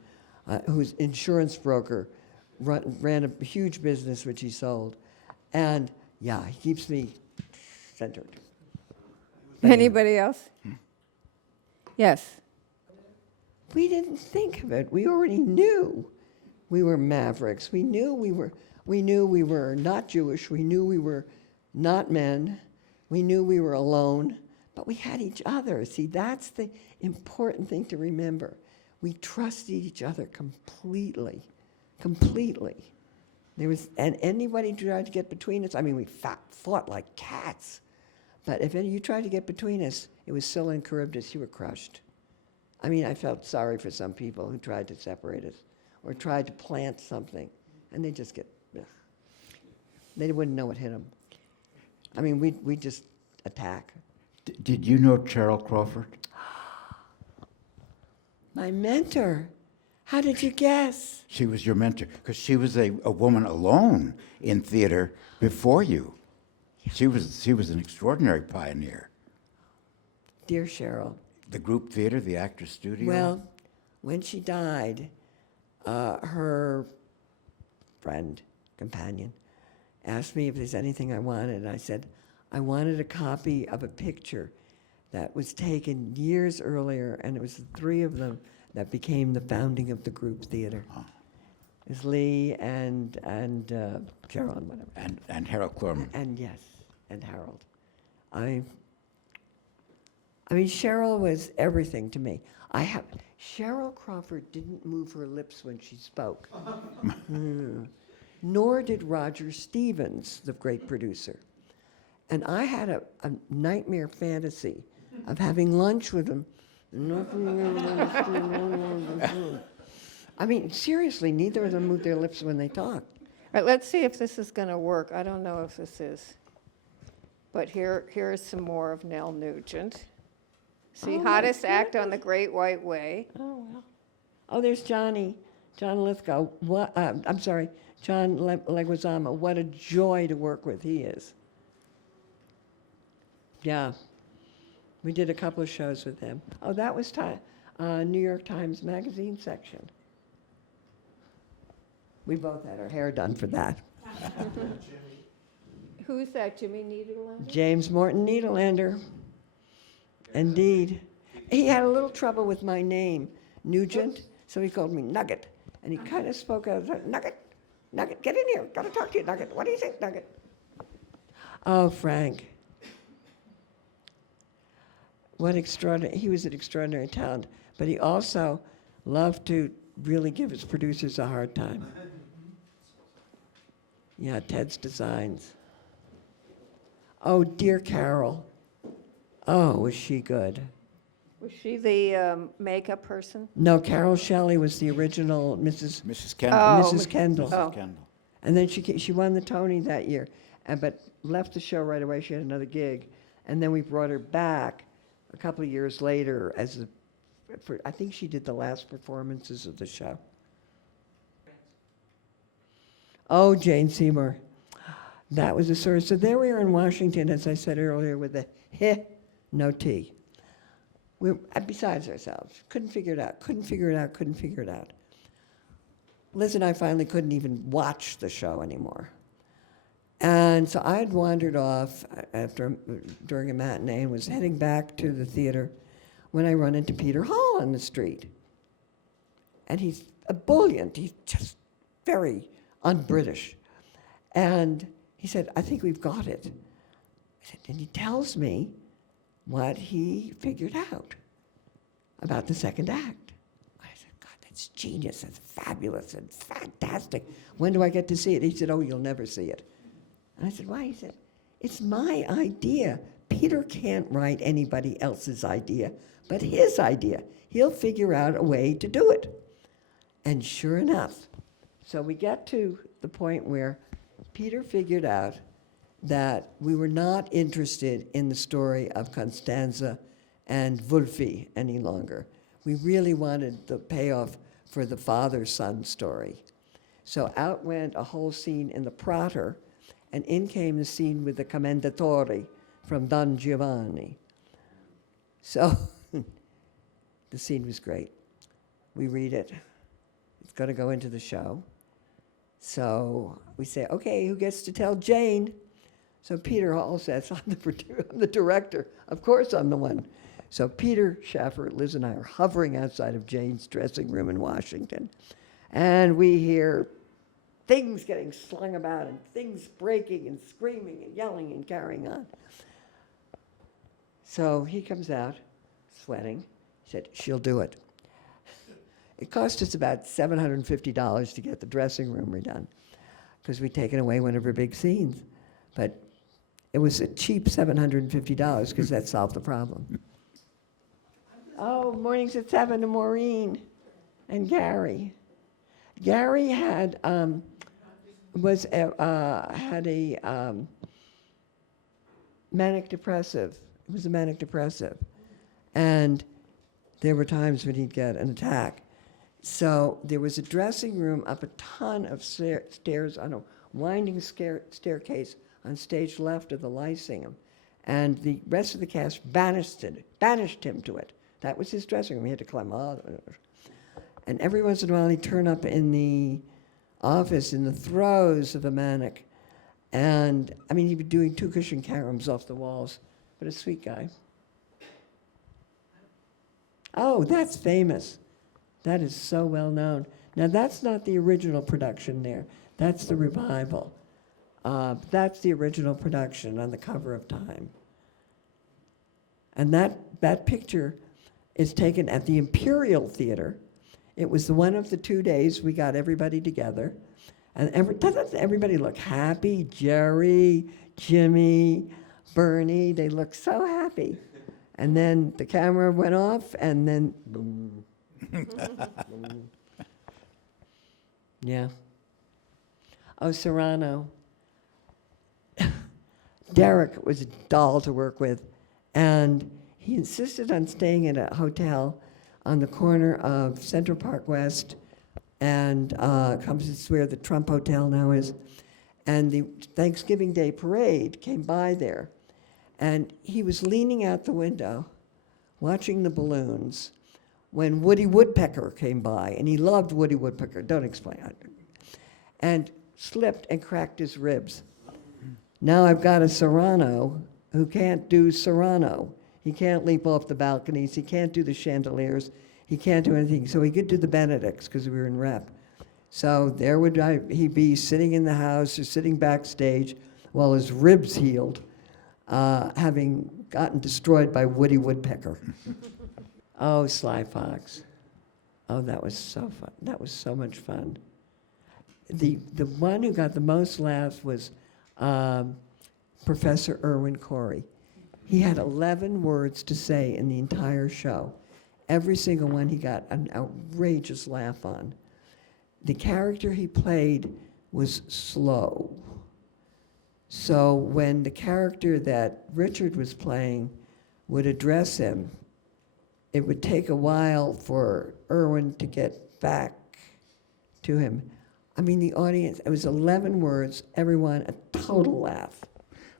who's insurance broker, ran a huge business which he sold. And yeah, he keeps me centered. Anybody else? Yes. We didn't think of it. We already knew we were mavericks. We knew we were not Jewish. We knew we were not men. We knew we were alone, but we had each other. See, that's the important thing to remember. We trusted each other completely. And anybody tried to get between us, I mean, we fought like cats. But if you tried to get between us, it was Scylla and Charybdis, you were crushed. I mean, I felt sorry for some people who tried to separate us or tried to plant something, and they just they wouldn't know what hit them. I mean, we just attack. Did you know Cheryl Crawford? My mentor. How did you guess? She was your mentor, because she was a woman alone in theater before you. She was an extraordinary pioneer. Dear Cheryl. The group theater, the Actors Studio. Well, when she died, her friend, companion, asked me if there's anything I wanted. And I said, I wanted a copy of a picture that was taken years earlier, and it was the three of them that became the founding of the group theater. Oh. It was Lee and Cheryl and whatever. And Harold Clurman. And yes, and Harold. I mean, Cheryl was everything to me. Cheryl Crawford didn't move her lips when she spoke. Nor did Roger Stevens, the great producer. And I had a nightmare fantasy of having lunch with him. I mean, seriously, neither of them moved their lips when they talked. All right, let's see if this is going to work. I don't know if this is. But here's some more of Nelle Nugent. See, Oh, hottest that's act on the Great White Way. Oh, well. Oh, there's John Lithgow. John Leguizamo. What a joy to work with he is. Yeah. We did a couple of shows with him. Oh, that was New York Times Magazine section. We both had our hair done for that. Who's that, Jimmy Needleland? James Morton Niederlander. Indeed. He had a little trouble with my name, Nugent, so he called me Nugget. And he kind of spoke out, Nugget, get in here. Got to talk to you, Nugget. What do you think, Nugget? Oh, Frank. What extraordinary, he was an extraordinary talent, but he also loved to really give his producers a hard time. Yeah, Ted's Designs. Oh, Dear Carol. Oh, was she good? Was she the makeup person? No, Carol Shelley was the original Mrs. Kendall. Oh, Mrs. Kendall. Oh. Kendall. And then she won the Tony that year, but left the show right away. She had another gig. And then we brought her back a couple of years later I think she did the last performances of the show. Oh, Jane Seymour. That was a story. So there we are in Washington, as I said earlier, with the no T. We're besides ourselves. Couldn't figure it out. Liz and I finally couldn't even watch the show anymore. And so I had wandered off during a matinee and was heading back to the theater when I run into Peter Hall on the street. And he's ebullient. He's just very un-British. And he said, I think we've got it. I said, and he tells me what he figured out about the second act. I said, God, that's genius. That's fabulous and fantastic. When do I get to see it? He said, oh, you'll never see it. And I said, why? He said, it's my idea. Peter can't write anybody else's idea, but his idea. He'll figure out a way to do it. And sure enough, so we get to the point where Peter figured out that we were not interested in the story of Constanza and Wulfie any longer. We really wanted the payoff for the father-son story. So out went a whole scene in the Prater, and in came the scene with the Commendatore from Don Giovanni. So the scene was great. We read it. It's going to go into the show. So we say, okay, who gets to tell Jane? So Peter Hall says, I'm the director. Of course I'm the one. So Peter Schaffer, Liz and I are hovering outside of Jane's dressing room in Washington. And we hear things getting slung about and things breaking and screaming and yelling and carrying on. So he comes out, sweating. He said, she'll do it. It cost us about $750 to get the dressing room redone because we'd taken away one of her big scenes. But it was a cheap $750 because that solved the problem. Oh, mornings at 7 to Maureen and Gary. Gary had a manic depressive. It was a manic depressive. And there were times when he'd get an attack. So there was a dressing room up a ton of stairs on a winding staircase on stage left of the Lyceum. And the rest of the cast banished him to it. That was his dressing room. He had to climb all. And every once in a while he'd turn up in the office in the throes of a manic. And, I mean, he'd be doing two-cushion caroms off the walls. But a sweet guy. Oh, that's famous. That is so well known. Now, that's not the original production there. That's the revival. That's the original production on the cover of Time. And that picture is taken at the Imperial Theater. It was one of the 2 days we got everybody together. And doesn't everybody look happy? Jerry, Jimmy, Bernie, they look so happy. And then the camera went off, and then boom. Boom. Yeah. Oh, Cyrano. Derek was a doll to work with, and he insisted on staying at a hotel on the corner of Central Park West and comes where the Trump Hotel now is. And the Thanksgiving Day parade came by there. And he was leaning out the window, watching the balloons, when Woody Woodpecker came by. And he loved Woody Woodpecker. Don't explain it. And slipped and cracked his ribs. Now I've got a Cyrano who can't do Cyrano. He can't leap off the balconies. He can't do the chandeliers. He can't do anything. So he could do the Benedicts because we were in rep. So there would he be sitting in the house or sitting backstage while his ribs healed, having gotten destroyed by Woody Woodpecker. Oh, Sly Fox. Oh, that was so fun. That was so much fun. the one who got the most laughs was Professor Irwin Corey. He had 11 words to say in the entire show. Every single one he got an outrageous laugh on. The character he played was slow. So when the character that Richard was playing would address him, it would take a while for Irwin to get back to him. I mean, the audience, it was 11 words, everyone, a total laugh.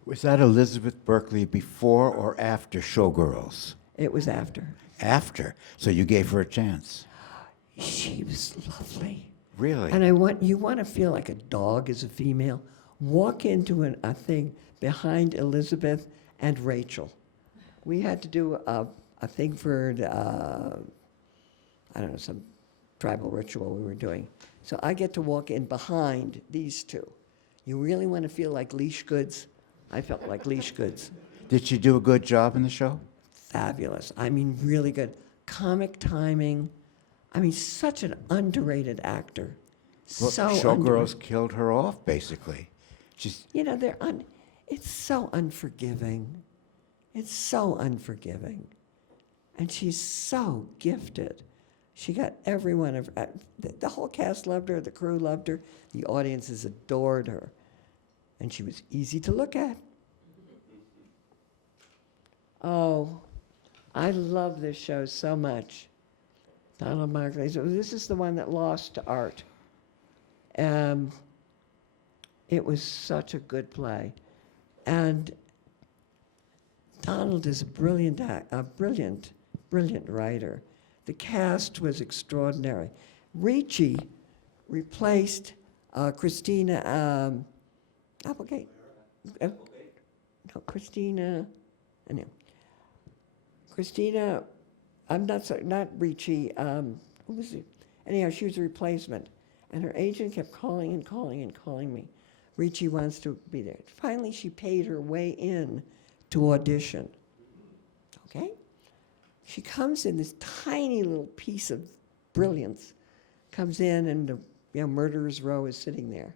Was that Elizabeth Berkley before or after Showgirls? It was after. After. So you gave her a chance. She was lovely. Really? And you want to feel like a dog as a female. Walk into a thing behind Elizabeth and Rachel. We had to do a thing for, I don't know, some tribal ritual we were doing. So I get to walk in behind these two. You really want to feel like leash goods? I felt like leash goods. Did she do a good job in the show? Fabulous. I mean, really good. Comic timing. I mean, such an underrated actor. Well, So Showgirls underrated. killed her off, basically. She's You know, it's so unforgiving. It's so unforgiving. And she's so gifted. She got everyone, the whole cast loved her, the crew loved her, the audiences adored her. And she was easy to look at. Oh, I love this show so much. Donald Markley. So this is the one that lost to art. It was such a good play. And Donald is a brilliant writer. The cast was extraordinary. Ricci replaced Christina Applegate. No, Christina. Anyway. Christina, not Ricci. Who was it? Anyhow, she was a replacement. And her agent kept calling and calling and calling me. Ricci wants to be there. Finally, she paid her way in to audition. Okay? She comes in, this tiny little piece of brilliance, comes in, and the murderer's row is sitting there.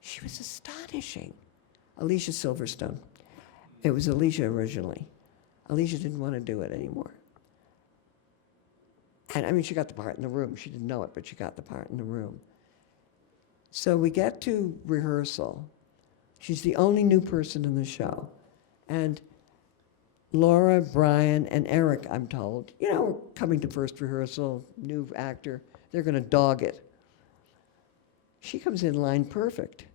She was astonishing. Alicia Silverstone. It was Alicia originally. Alicia didn't want to do it anymore. And I mean, she got the part in the room. She didn't know it, but she got the part in the room. So we get to rehearsal. She's the only new person in the show. And Laura, Brian, and Eric, I'm told, we're coming to first rehearsal, new actor, they're going to dog it. She comes in line perfect.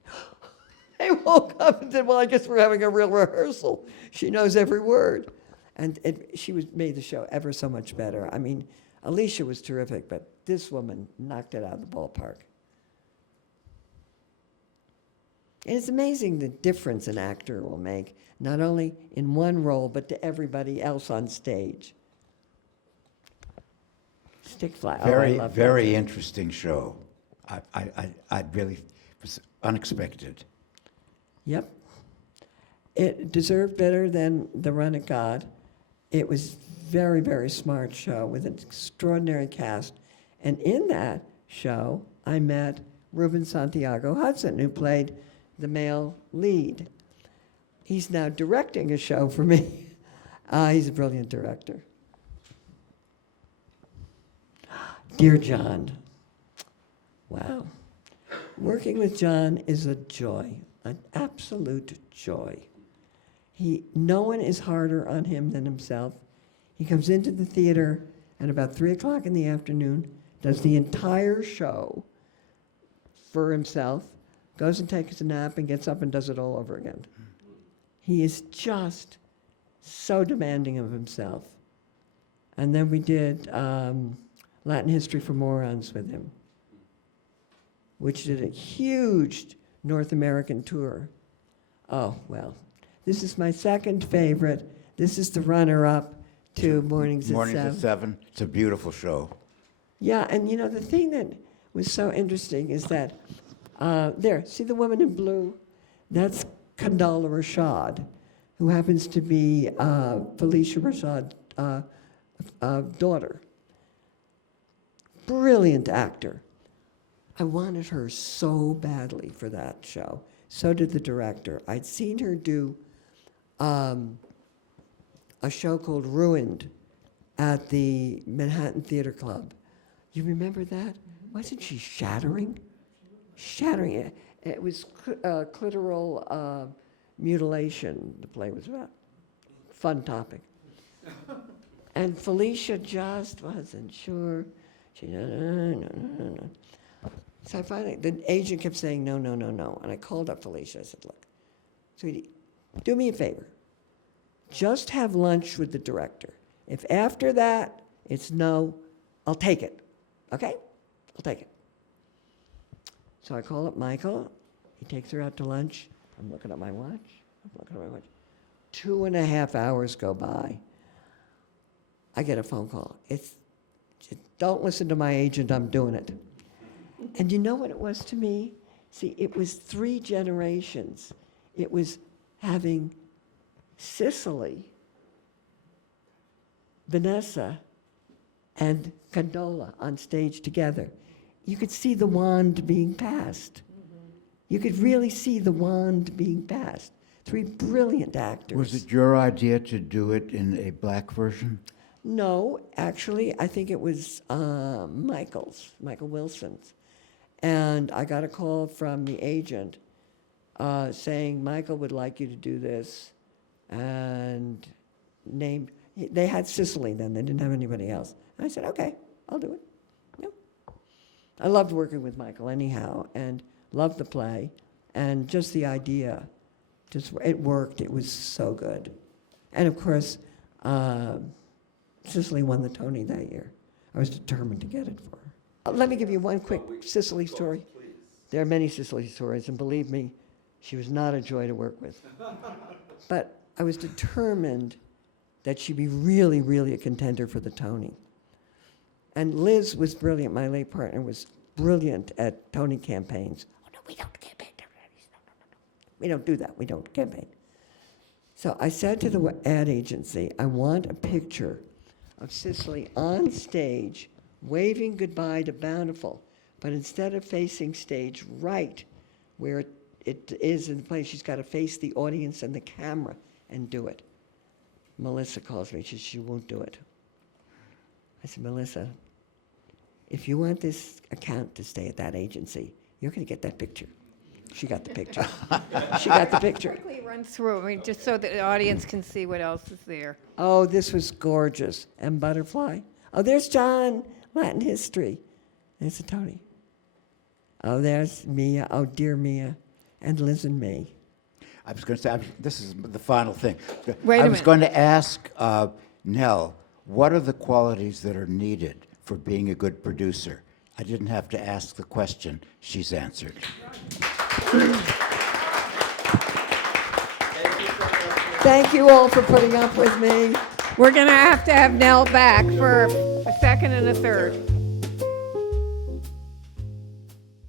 They woke up and said, well, I guess we're having a real rehearsal. She knows every word. And she made the show ever so much better. I mean, Alicia was terrific, but this woman knocked it out of the ballpark. And it's amazing the difference an actor will make, not only in one role, but to everybody else on stage. Stick Fly. very, I love very that. interesting show. I really was unexpected. Yep. It deserved better than the run it got. It was very, very smart show with an extraordinary cast. And in that show, I met Ruben Santiago Hudson, who played the male lead. He's now directing a show for me. He's a brilliant director. Dear John. Wow. Working with John is a joy, an absolute joy. No one is harder on him than himself. He comes into the theater at about 3 o'clock in the afternoon, does the entire show for himself, goes and takes a nap and gets up and does it all over again. He is just so demanding of himself. And then we did Latin History for Morons with him, which did a huge North American tour. Oh, well, this is my second favorite. This is the runner-up to Mornings at 7. 7. It's a beautiful show. Yeah, and the thing that was so interesting is that, see the woman in blue? That's Condola Rashad, who happens to be Felicia Rashad's daughter. Brilliant actor. I wanted her so badly for that show. So did the director. I'd seen her do a show called Ruined at the Manhattan Theater Club. You remember that? Wasn't she shattering? Shattering it. It was clitoral mutilation, the play was about. Fun topic. And Felicia just wasn't sure. She, no. So I finally, the agent kept saying, no. And I called up Felicia. I said, look, sweetie, do me a favor. Just have lunch with the director. If after that it's no, I'll take it. Okay? I'll take it. So I call up Michael. He takes her out to lunch. I'm looking at my watch. 2.5 hours go by. I get a phone call. Don't listen to my agent, I'm doing it. And you know what it was to me? See, it was 3 generations. It was having Cicely, Vanessa, and Condola on stage together. You could see the wand being passed. You could really see the wand being passed. 3 brilliant actors. Was it your idea to do it in a black version? No, actually, I think it was Michael Wilson's. And I got a call from the agent saying, Michael would like you to do this. And they had Cicely then, they didn't have anybody else. And I said, okay, I'll do it. Yeah. I loved working with Michael anyhow, and loved the play, and just the idea, it worked, it was so good. And of course, Cicely won the Tony that year. I was determined to get it for her. Let me give you one quick Cicely story. There are many Cicely stories, and believe me, she was not a joy to work with. But I was determined that she'd be really, really a contender for the Tony. And Liz was brilliant, my late partner was brilliant at Tony campaigns. Oh, no, we don't campaign. No. We don't do that, we don't campaign. So I said to the ad agency, I want a picture of Cicely on stage waving goodbye to Bountiful, but instead of facing stage right, where it is in the play, she's got to face the audience and the camera and do it. Melissa calls me, she won't do it. I said, Melissa, if you want this account to stay at that agency, you're going to get that picture. She got the picture. She got the picture. Quickly run through, just so that the audience can see what else is there. Oh, this was gorgeous. And Butterfly. Oh, there's John, Latin history. There's a Tony. Oh, there's Mia. Oh, dear Mia. And Liz and me. I was going to say, this is the final thing. Wait a I was minute. going to ask Nell, what are the qualities that are needed for being a good producer? I didn't have to ask the question. She's answered. Thank you all for putting up with me. We're going to have Nell back for a second and a third.